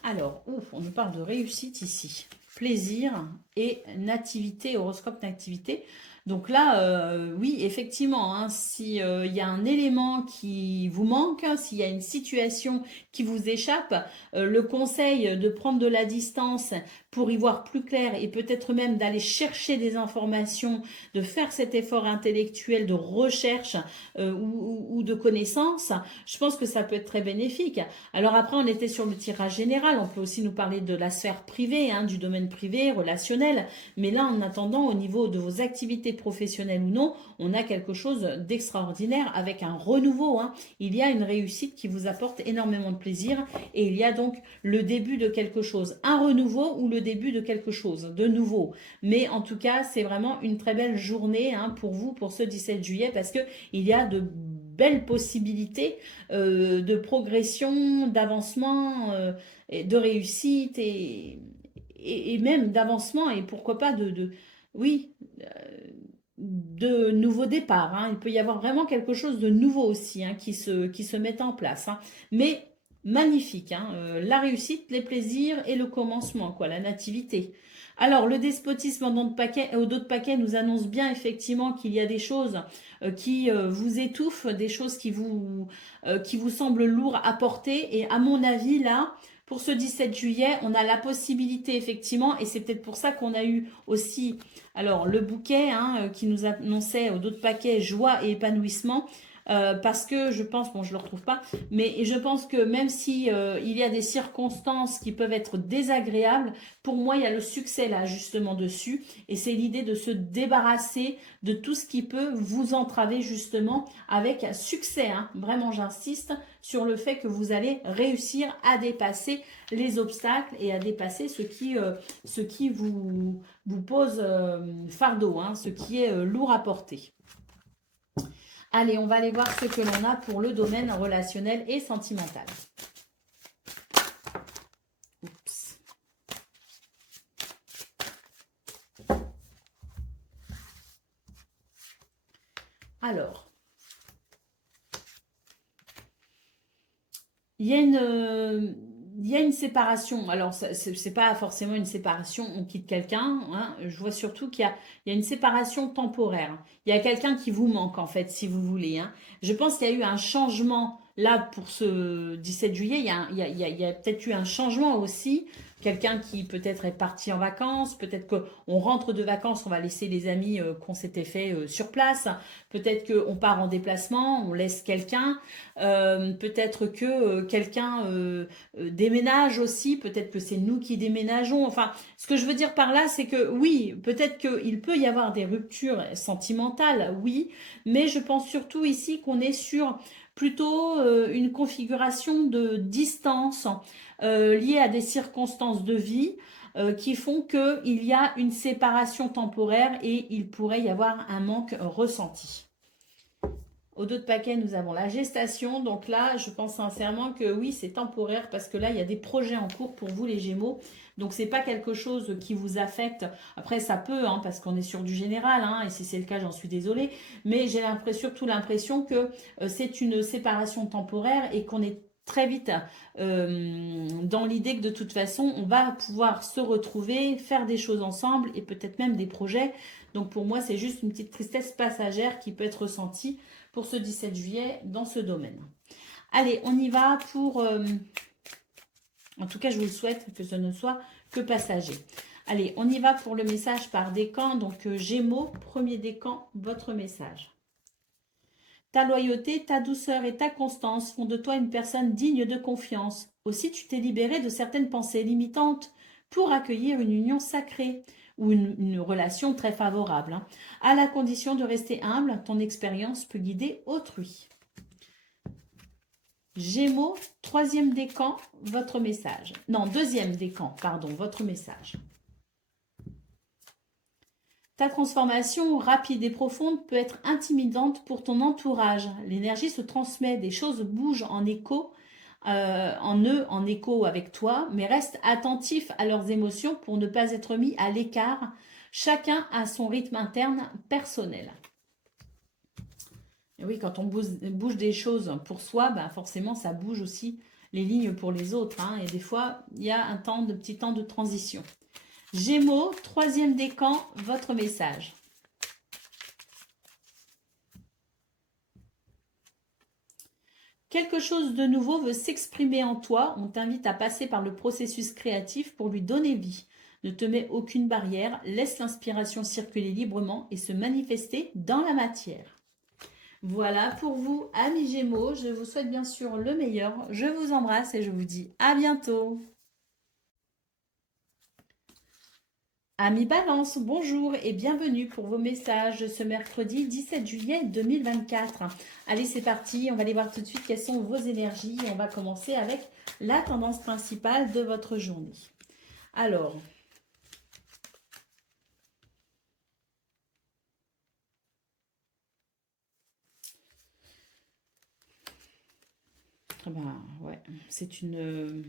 Alors, on nous parle de réussite ici. Plaisir et nativité, horoscope nativité. Donc là, oui, effectivement, hein, s'il y a un élément qui vous manque, hein, s'il y a une situation qui vous échappe, le conseil de prendre de la distance pour y voir plus clair et peut-être même d'aller chercher des informations, de faire cet effort intellectuel de recherche ou de connaissance, je pense que ça peut être très bénéfique. Alors après, on était sur le tirage général, on peut aussi nous parler de la sphère privée, hein, du domaine privé, relationnel, mais là, en attendant, au niveau de vos activités activité professionnelle ou non, on a quelque chose d'extraordinaire avec un renouveau, hein. Il y a une réussite qui vous apporte énormément de plaisir et il y a donc le début de quelque chose, un renouveau ou le début de quelque chose de nouveau. Mais en tout cas, c'est vraiment une très belle journée, hein, pour vous, pour ce 17 juillet, parce que il y a de belles possibilités de progression, d'avancement, de réussite et même d'avancement et pourquoi pas oui, de nouveaux départs, hein. Il peut y avoir vraiment quelque chose de nouveau aussi, hein, qui se met en place, hein. Mais magnifique, hein, la réussite, les plaisirs et le commencement, quoi, la nativité. Alors, le despotisme en d'autres paquets nous annonce bien effectivement qu'il y a des choses qui vous étouffent, des choses qui vous semblent lourdes à porter. Et à mon avis, là, pour ce 17 juillet, on a la possibilité effectivement, et c'est peut-être pour ça qu'on a eu aussi, alors le bouquet, hein, qui nous annonçait d'autres paquets joie et épanouissement. Parce que je pense, bon je ne le retrouve pas, mais je pense que même si il y a des circonstances qui peuvent être désagréables, pour moi il y a le succès là justement dessus, et c'est l'idée de se débarrasser de tout ce qui peut vous entraver justement avec succès, hein. Vraiment j'insiste sur le fait que vous allez réussir à dépasser les obstacles et à dépasser ce qui vous pose fardeau, hein, ce qui est lourd à porter. Allez, on va aller voir ce que l'on a pour le domaine relationnel et sentimental. Oups. Alors, il y a une séparation. Alors, c'est pas forcément une séparation, on quitte quelqu'un, hein. Je vois surtout qu'il y a une séparation temporaire. Il y a quelqu'un qui vous manque, en fait, si vous voulez, hein. Je pense qu'il y a eu un changement, là, pour ce 17 juillet. Il y a peut-être eu un changement aussi. Quelqu'un qui peut-être est parti en vacances. Peut-être qu'on rentre de vacances, on va laisser les amis qu'on s'était fait sur place. Peut-être qu'on part en déplacement, on laisse quelqu'un. Peut-être que quelqu'un déménage aussi, peut-être que c'est nous qui déménageons. Enfin, ce que je veux dire par là, c'est que oui, peut-être qu'il peut y avoir des ruptures sentimentales, oui, mais je pense surtout ici qu'on est sur plutôt une configuration de distance liée à des circonstances de vie qui font qu'il y a une séparation temporaire et il pourrait y avoir un manque ressenti. Au dos de paquet, nous avons la gestation. Donc là, je pense sincèrement que oui, c'est temporaire parce que là, il y a des projets en cours pour vous, les Gémeaux. Donc, c'est pas quelque chose qui vous affecte. Après, ça peut, hein, parce qu'on est sur du général, hein, et si c'est le cas, j'en suis désolée. Mais j'ai surtout l'impression que c'est une séparation temporaire et qu'on est très vite dans l'idée que de toute façon, on va pouvoir se retrouver, faire des choses ensemble et peut-être même des projets. Donc, pour moi, c'est juste une petite tristesse passagère qui peut être ressentie pour ce 17 juillet dans ce domaine. Allez, on y va pour... en tout cas, je vous le souhaite que ce ne soit que passager. Allez, on y va pour le message par décan. Donc, Gémeaux, premier décan, votre message. Ta loyauté, ta douceur et ta constance font de toi une personne digne de confiance. Aussi, tu t'es libéré de certaines pensées limitantes pour accueillir une union sacrée ou une relation très favorable, hein. À la condition de rester humble, ton expérience peut guider autrui. Gémeaux, troisième décan, votre message. Non, deuxième décan, pardon, votre message. Ta transformation rapide et profonde peut être intimidante pour ton entourage. L'énergie se transmet, des choses bougent en écho, en écho avec toi, mais reste attentif à leurs émotions pour ne pas être mis à l'écart. Chacun a son rythme interne personnel. Et oui, quand on bouge des choses pour soi, ben forcément, ça bouge aussi les lignes pour les autres, hein, et des fois, il y a un petit temps de transition. Gémeaux, troisième décan, votre message. Quelque chose de nouveau veut s'exprimer en toi. On t'invite à passer par le processus créatif pour lui donner vie. Ne te mets aucune barrière, laisse l'inspiration circuler librement et se manifester dans la matière. Voilà pour vous, amis Gémeaux. Je vous souhaite bien sûr le meilleur. Je vous embrasse et je vous dis à bientôt. Amis Balance, bonjour et bienvenue pour vos messages ce mercredi 17 juillet 2024. Allez, c'est parti, on va aller voir tout de suite quelles sont vos énergies. On va commencer avec la tendance principale de votre journée. Alors, ben, ouais, c'est une...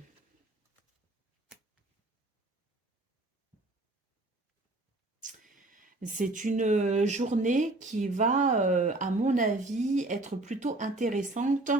C'est une journée qui va, à mon avis, être plutôt intéressante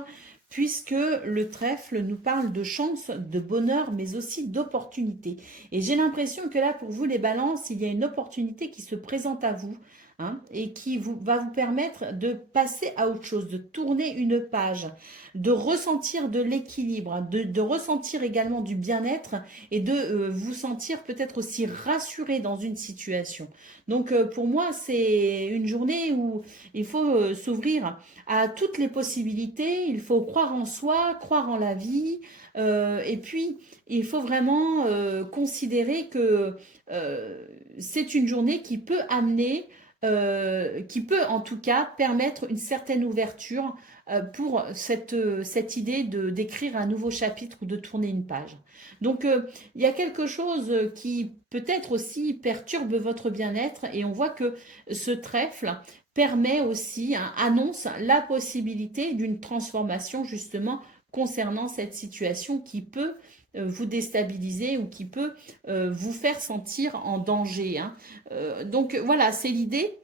puisque le trèfle nous parle de chance, de bonheur, mais aussi d'opportunité. Et j'ai l'impression que là, pour vous, les balances, il y a une opportunité qui se présente à vous, hein, et qui va vous permettre de passer à autre chose, de tourner une page, de ressentir de l'équilibre, de ressentir également du bien-être et de vous sentir peut-être aussi rassuré dans une situation. Donc pour moi, c'est une journée où il faut s'ouvrir à toutes les possibilités, il faut croire en soi, croire en la vie, et puis il faut vraiment considérer que c'est une journée qui peut amener, qui peut en tout cas permettre une certaine ouverture pour cette idée d'écrire un nouveau chapitre ou de tourner une page. Donc il y a quelque chose qui peut-être aussi perturbe votre bien-être et on voit que ce trèfle permet aussi, hein, annonce la possibilité d'une transformation justement concernant cette situation qui peut vous déstabiliser ou qui peut vous faire sentir en danger, hein. Donc voilà, c'est l'idée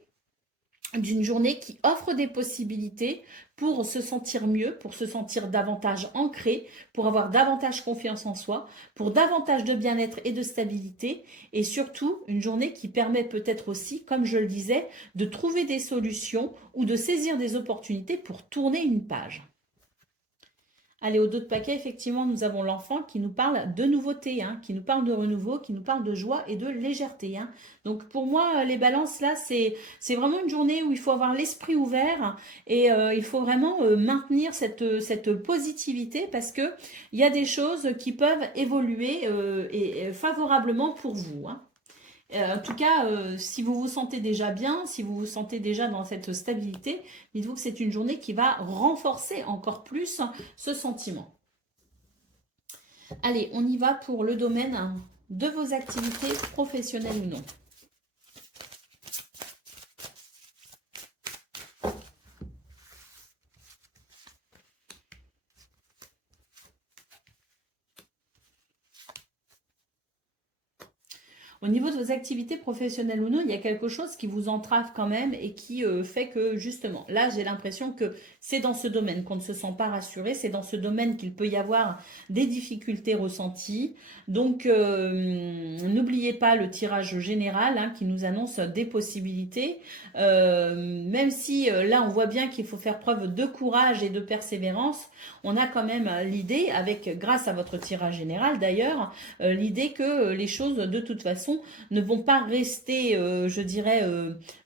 d'une journée qui offre des possibilités pour se sentir mieux, pour se sentir davantage ancré, pour avoir davantage confiance en soi, pour davantage de bien-être et de stabilité, et surtout une journée qui permet peut-être aussi, comme je le disais, de trouver des solutions ou de saisir des opportunités pour tourner une page. Allez, au dos de paquet, effectivement, nous avons l'enfant qui nous parle de nouveauté, hein, qui nous parle de renouveau, qui nous parle de joie et de légèreté, hein. Donc pour moi, les balances, là, c'est vraiment une journée où il faut avoir l'esprit ouvert et il faut vraiment maintenir cette positivité parce qu'il y a des choses qui peuvent évoluer et favorablement pour vous, hein. En tout cas, si vous vous sentez déjà bien, si vous vous sentez déjà dans cette stabilité, dites-vous que c'est une journée qui va renforcer encore plus ce sentiment. Allez, on y va pour le domaine de vos activités professionnelles ou non. Au niveau de vos activités professionnelles ou non, il y a quelque chose qui vous entrave quand même et qui fait que justement, là j'ai l'impression que c'est dans ce domaine qu'on ne se sent pas rassuré, c'est dans ce domaine qu'il peut y avoir des difficultés ressenties. Donc n'oubliez pas le tirage général, hein, qui nous annonce des possibilités, même si là on voit bien qu'il faut faire preuve de courage et de persévérance, on a quand même l'idée, grâce à votre tirage général d'ailleurs, l'idée que les choses de toute façon ne vont pas rester, je dirais,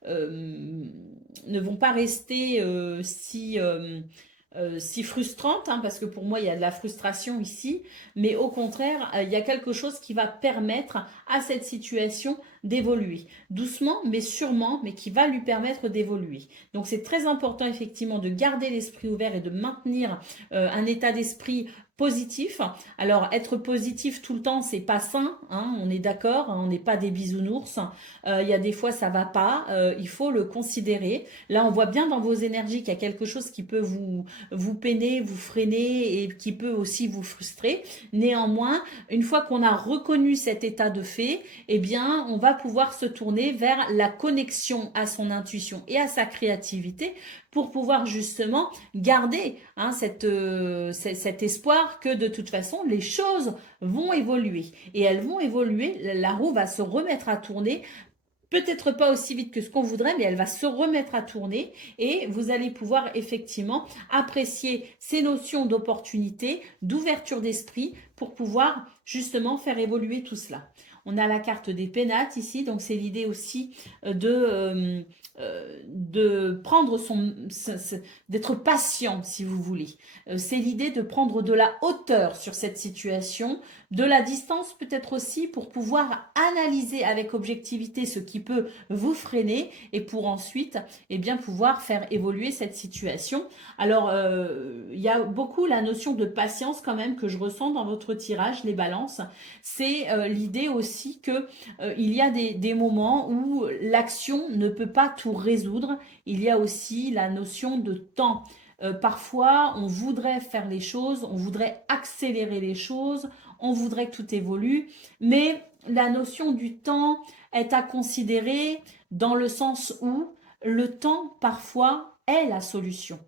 ne vont pas rester si frustrantes, hein, parce que pour moi il y a de la frustration ici, mais au contraire il y a quelque chose qui va permettre à cette situation d'évoluer, doucement mais sûrement, mais qui va lui permettre d'évoluer. Donc c'est très important effectivement de garder l'esprit ouvert et de maintenir un état d'esprit positif. Alors être positif tout le temps, c'est pas sain, hein, on est d'accord, hein, on n'est pas des bisounours. Il y a des fois ça va pas, il faut le considérer. Là on voit bien dans vos énergies qu'il y a quelque chose qui peut vous peiner, vous freiner et qui peut aussi vous frustrer. Néanmoins, une fois qu'on a reconnu cet état de fait, eh bien on va pouvoir se tourner vers la connexion à son intuition et à sa créativité pour pouvoir justement garder, hein, cet espoir que de toute façon les choses vont évoluer et elles vont évoluer, la roue va se remettre à tourner, peut-être pas aussi vite que ce qu'on voudrait, mais elle va se remettre à tourner et vous allez pouvoir effectivement apprécier ces notions d'opportunité, d'ouverture d'esprit pour pouvoir justement faire évoluer tout cela. On a la carte des pénates ici, donc c'est l'idée aussi de prendre d'être patient, si vous voulez. C'est l'idée de prendre de la hauteur sur cette situation, de la distance peut-être aussi pour pouvoir analyser avec objectivité ce qui peut vous freiner et pour ensuite bien, pouvoir faire évoluer cette situation. Alors, il y a beaucoup la notion de patience quand même que je ressens dans votre tirage, les balances. C'est l'idée aussi que il y a des moments où l'action ne peut pas tout résoudre. Il y a aussi la notion de temps. Parfois, on voudrait faire les choses, on voudrait accélérer les choses, on voudrait que tout évolue, mais la notion du temps est à considérer dans le sens où le temps, parfois, est la solution.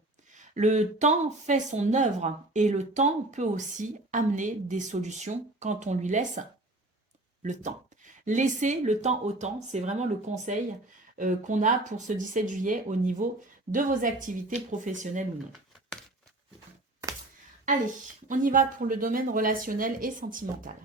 Le temps fait son œuvre et le temps peut aussi amener des solutions quand on lui laisse le temps. Laissez le temps au temps, c'est vraiment le conseil qu'on a pour ce 17 juillet au niveau de vos activités professionnelles ou non. Allez, on y va pour le domaine relationnel et sentimental.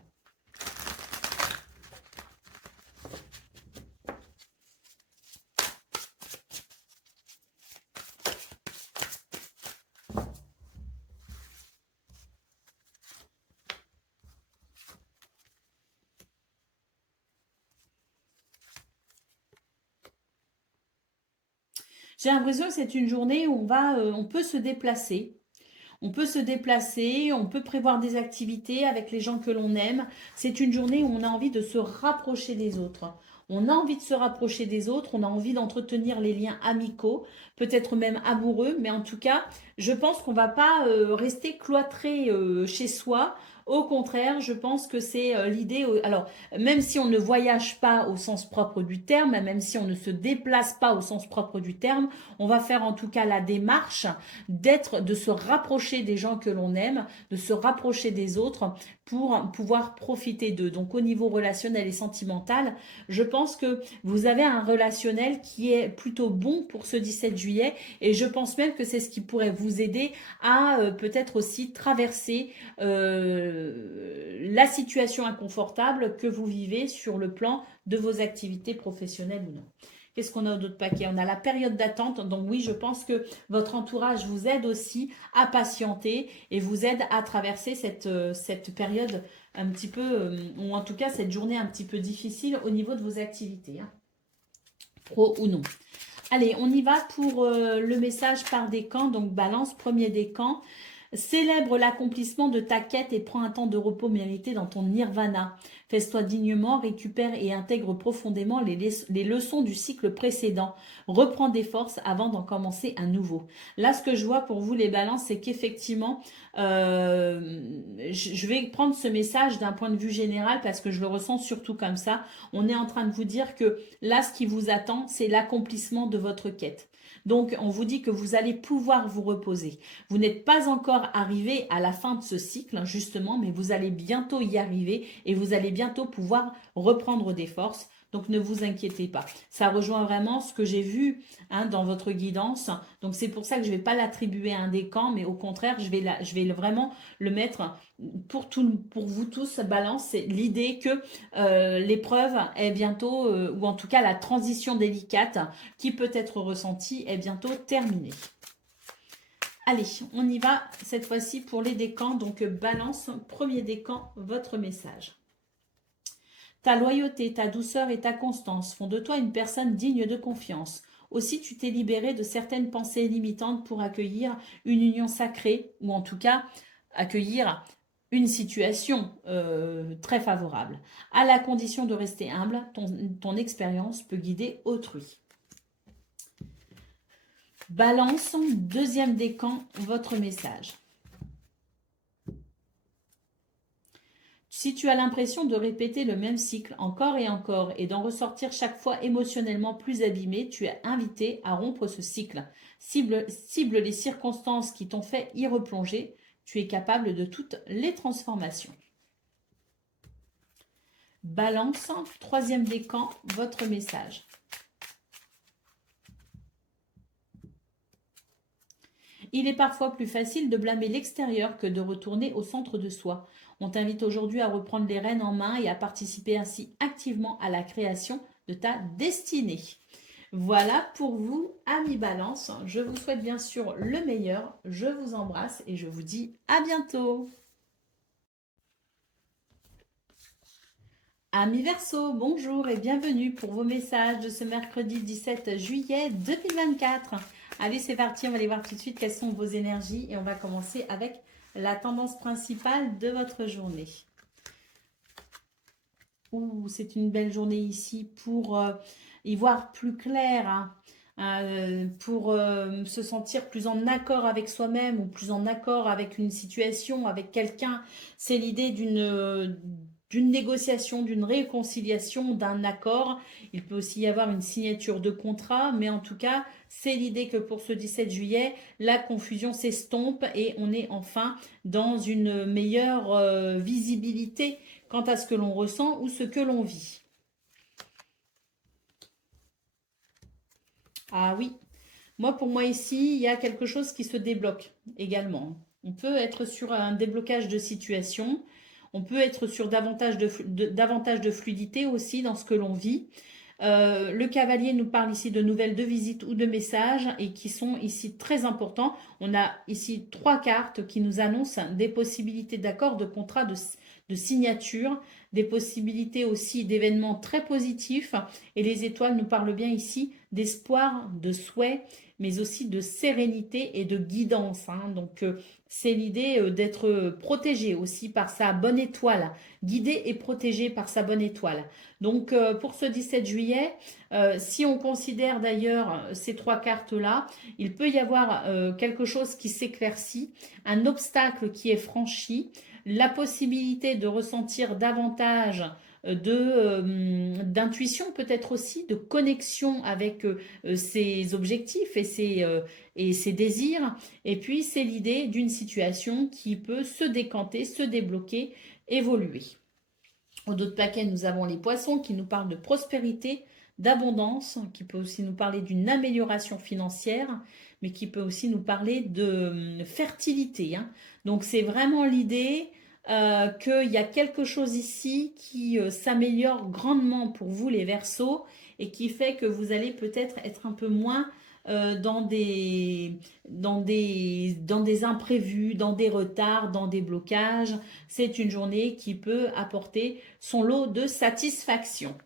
J'ai l'impression que c'est une journée où on peut se déplacer. On peut se déplacer, on peut prévoir des activités avec les gens que l'on aime. C'est une journée où on a envie de se rapprocher des autres. On a envie de se rapprocher des autres, on a envie d'entretenir les liens amicaux, peut-être même amoureux, mais en tout cas, je pense qu'on ne va pas rester cloîtré chez soi. Au contraire, je pense que c'est l'idée. Alors, même si on ne voyage pas au sens propre du terme, même si on ne se déplace pas au sens propre du terme, on va faire en tout cas la démarche de se rapprocher des gens que l'on aime, de se rapprocher des autres pour pouvoir profiter d'eux. Donc au niveau relationnel et sentimental, je pense que vous avez un relationnel qui est plutôt bon pour ce 17 juillet et je pense même que c'est ce qui pourrait vous aider à peut-être aussi traverser la situation inconfortable que vous vivez sur le plan de vos activités professionnelles ou non. Qu'est-ce qu'on a d'autre paquet? On a la période d'attente. Donc oui, je pense que votre entourage vous aide aussi à patienter et vous aide à traverser cette période un petit peu, ou en tout cas cette journée un petit peu difficile au niveau de vos activités, hein, pro ou non. Allez, on y va pour le message par décan. Donc balance, premier décan. Célèbre l'accomplissement de ta quête et prends un temps de repos mérité dans ton nirvana. Fais-toi dignement, récupère et intègre profondément les leçons du cycle précédent. Reprends des forces avant d'en commencer un nouveau. Là, ce que je vois pour vous, les balances, c'est qu'effectivement, je vais prendre ce message d'un point de vue général parce que je le ressens surtout comme ça. On est en train de vous dire que là, ce qui vous attend, c'est l'accomplissement de votre quête. Donc, on vous dit que vous allez pouvoir vous reposer. Vous n'êtes pas encore arrivé à la fin de ce cycle, justement, mais vous allez bientôt y arriver et vous allez bientôt pouvoir reprendre des forces. Donc, ne vous inquiétez pas. Ça rejoint vraiment ce que j'ai vu dans votre guidance. Donc, c'est pour ça que je ne vais pas l'attribuer à un décan, mais au contraire, je vais vraiment le mettre pour vous tous, balance. C'est l'idée que l'épreuve est bientôt, ou en tout cas la transition délicate qui peut être ressentie est bientôt terminée. Allez, on y va cette fois-ci pour les décans. Donc, balance, premier décan, votre message. Ta loyauté, ta douceur et ta constance font de toi une personne digne de confiance. Aussi, tu t'es libéré de certaines pensées limitantes pour accueillir une union sacrée, ou en tout cas, accueillir une situation très favorable. À la condition de rester humble, ton expérience peut guider autrui. Balance, deuxième décan, votre message. Si tu as l'impression de répéter le même cycle encore et d'en ressortir chaque fois émotionnellement plus abîmé, tu es invité à rompre ce cycle. Cible les circonstances qui t'ont fait y replonger. Tu es capable de toutes les transformations. Balance, troisième décan, votre message. Il est parfois plus facile de blâmer l'extérieur que de retourner au centre de soi. On t'invite aujourd'hui à reprendre les rênes en main et à participer ainsi activement à la création de ta destinée. Voilà pour vous, amis Balance. Je vous souhaite bien sûr le meilleur. Je vous embrasse et je vous dis à bientôt. Amis Verseau, bonjour et bienvenue pour vos messages de ce mercredi 17 juillet 2024. Allez, c'est parti, on va aller voir tout de suite quelles sont vos énergies et on va commencer avec la tendance principale de votre journée. Ouh, c'est une belle journée ici pour y voir plus clair, hein. Pour se sentir plus en accord avec soi-même ou plus en accord avec une situation, avec quelqu'un. C'est l'idée d'une négociation, d'une réconciliation, d'un accord. Il peut aussi y avoir une signature de contrat, mais en tout cas, c'est l'idée que pour ce 17 juillet, la confusion s'estompe et on est enfin dans une meilleure visibilité quant à ce que l'on ressent ou ce que l'on vit. Ah oui, pour moi ici, il y a quelque chose qui se débloque également. On peut être sur un déblocage de situation, on peut être sur davantage de fluidité aussi dans ce que l'on vit. Le cavalier nous parle ici de nouvelles de visites ou de messages et qui sont ici très importants. On a ici 3 cartes qui nous annoncent des possibilités d'accord, de contrat, de signature, des possibilités aussi d'événements très positifs. Et les étoiles nous parlent bien ici d'espoir, de souhait, mais aussi de sérénité et de guidance, hein. Donc, c'est l'idée d'être protégé aussi par sa bonne étoile, guidé et protégé par sa bonne étoile. Donc, pour ce 17 juillet, si on considère d'ailleurs ces 3 cartes-là, il peut y avoir quelque chose qui s'éclaircit, un obstacle qui est franchi, la possibilité de ressentir davantage d'intuition peut-être aussi, de connexion avec ses objectifs et ses désirs. Et puis, c'est l'idée d'une situation qui peut se décanter, se débloquer, évoluer. Au dos de paquet, nous avons les poissons qui nous parlent de prospérité, d'abondance, qui peut aussi nous parler d'une amélioration financière, mais qui peut aussi nous parler de fertilité, hein. Donc, c'est vraiment l'idée qu'il y a quelque chose ici qui s'améliore grandement pour vous les Verseaux et qui fait que vous allez peut-être être un peu moins dans des imprévus, dans des retards, dans des blocages. C'est une journée qui peut apporter son lot de satisfaction.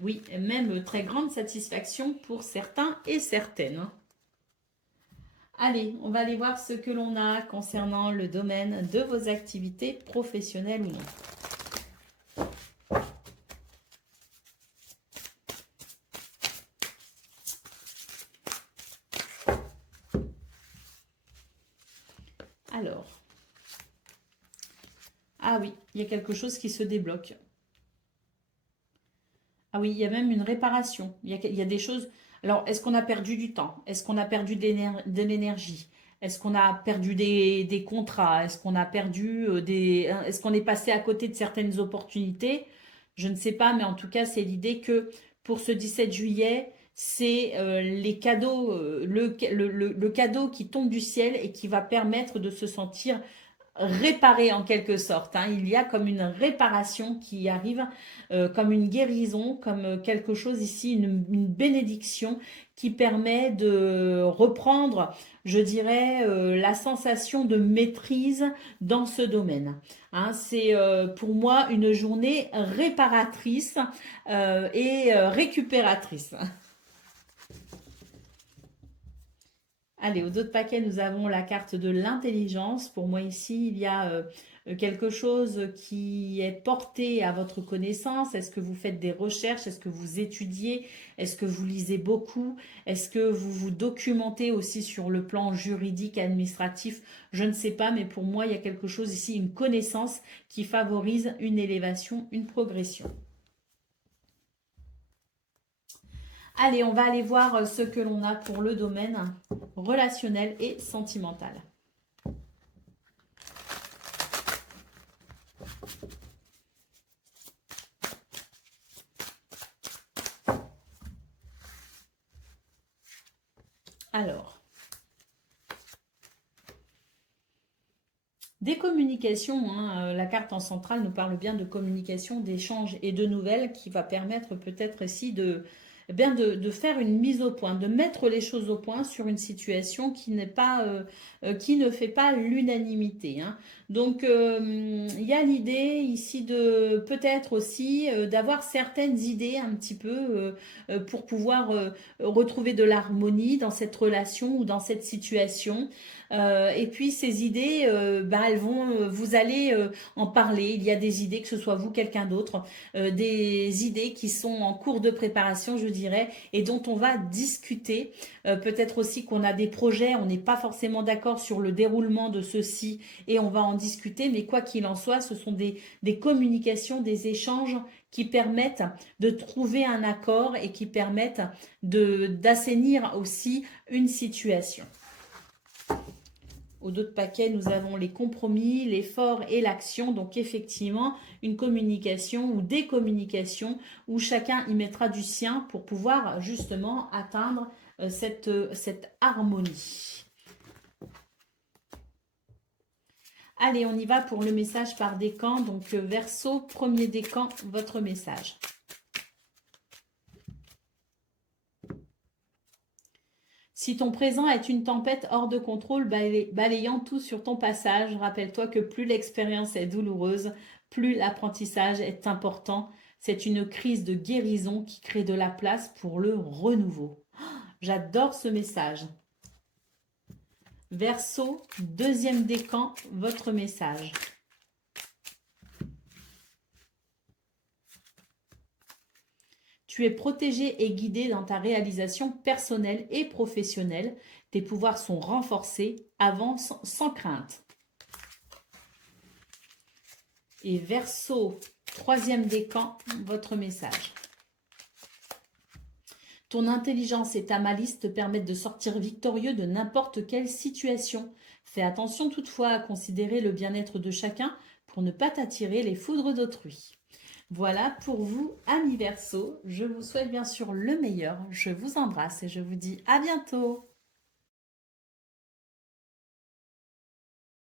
Oui, même très grande satisfaction pour certains et certaines. Allez, on va aller voir ce que l'on a concernant le domaine de vos activités professionnelles ou non. Alors, ah oui, il y a quelque chose qui se débloque. Ah oui, il y a même une réparation. Il y a des choses. Alors, est-ce qu'on a perdu du temps? Est-ce qu'on a perdu de l'énergie? Est-ce qu'on a perdu des contrats? Est-ce qu'on a perdu Est-ce qu'on est passé à côté de certaines opportunités? Je ne sais pas, mais en tout cas, c'est l'idée que pour ce 17 juillet, c'est les cadeaux, le cadeau qui tombe du ciel et qui va permettre de se sentir réparer en quelque sorte, hein. Il y a comme une réparation qui arrive, comme une guérison, comme quelque chose ici, une bénédiction qui permet de reprendre, je dirais, la sensation de maîtrise dans ce domaine, hein. C'est pour moi une journée réparatrice et récupératrice. Allez, au dos de paquet, nous avons la carte de l'intelligence. Pour moi, ici, il y a quelque chose qui est porté à votre connaissance. Est-ce que vous faites des recherches? Est-ce que vous étudiez? Est-ce que vous lisez beaucoup? Est-ce que vous vous documentez aussi sur le plan juridique, administratif? Je ne sais pas, mais pour moi, il y a quelque chose ici, une connaissance qui favorise une élévation, une progression. Allez, on va aller voir ce que l'on a pour le domaine relationnel et sentimental. Alors, des communications, hein. La carte en centrale nous parle bien de communication, d'échanges et de nouvelles qui va permettre peut-être ici de faire une mise au point, de mettre les choses au point sur une situation qui n'est pas, qui ne fait pas l'unanimité, hein. Donc, il y a l'idée ici de peut-être aussi d'avoir certaines idées un petit peu pour pouvoir retrouver de l'harmonie dans cette relation ou dans cette situation. Et puis ces idées, elles vont, vous allez en parler. Il y a des idées, que ce soit vous, quelqu'un d'autre, des idées qui sont en cours de préparation, je dirais, et dont on va discuter. Peut-être aussi qu'on a des projets, on n'est pas forcément d'accord sur le déroulement de ceux-ci et on va en discuter, mais quoi qu'il en soit, ce sont des communications, des échanges qui permettent de trouver un accord et qui permettent d'assainir aussi une situation. Au dos de paquet, nous avons les compromis, l'effort et l'action. Donc effectivement, une communication ou des communications où chacun y mettra du sien pour pouvoir justement atteindre cette harmonie. Allez, on y va pour le message par décan. Donc Verseau, premier décan, votre message. Si ton présent est une tempête hors de contrôle balayant tout sur ton passage, rappelle-toi que plus l'expérience est douloureuse, plus l'apprentissage est important. C'est une crise de guérison qui crée de la place pour le renouveau. J'adore ce message. Verseau, deuxième décan, votre message. Tu es protégé et guidé dans ta réalisation personnelle et professionnelle. Tes pouvoirs sont renforcés. Avance sans crainte. Et Verseau, troisième décan, votre message. Ton intelligence et ta malice te permettent de sortir victorieux de n'importe quelle situation. Fais attention toutefois à considérer le bien-être de chacun pour ne pas t'attirer les foudres d'autrui. Voilà pour vous, amis Verseau. Je vous souhaite bien sûr le meilleur. Je vous embrasse et je vous dis à bientôt.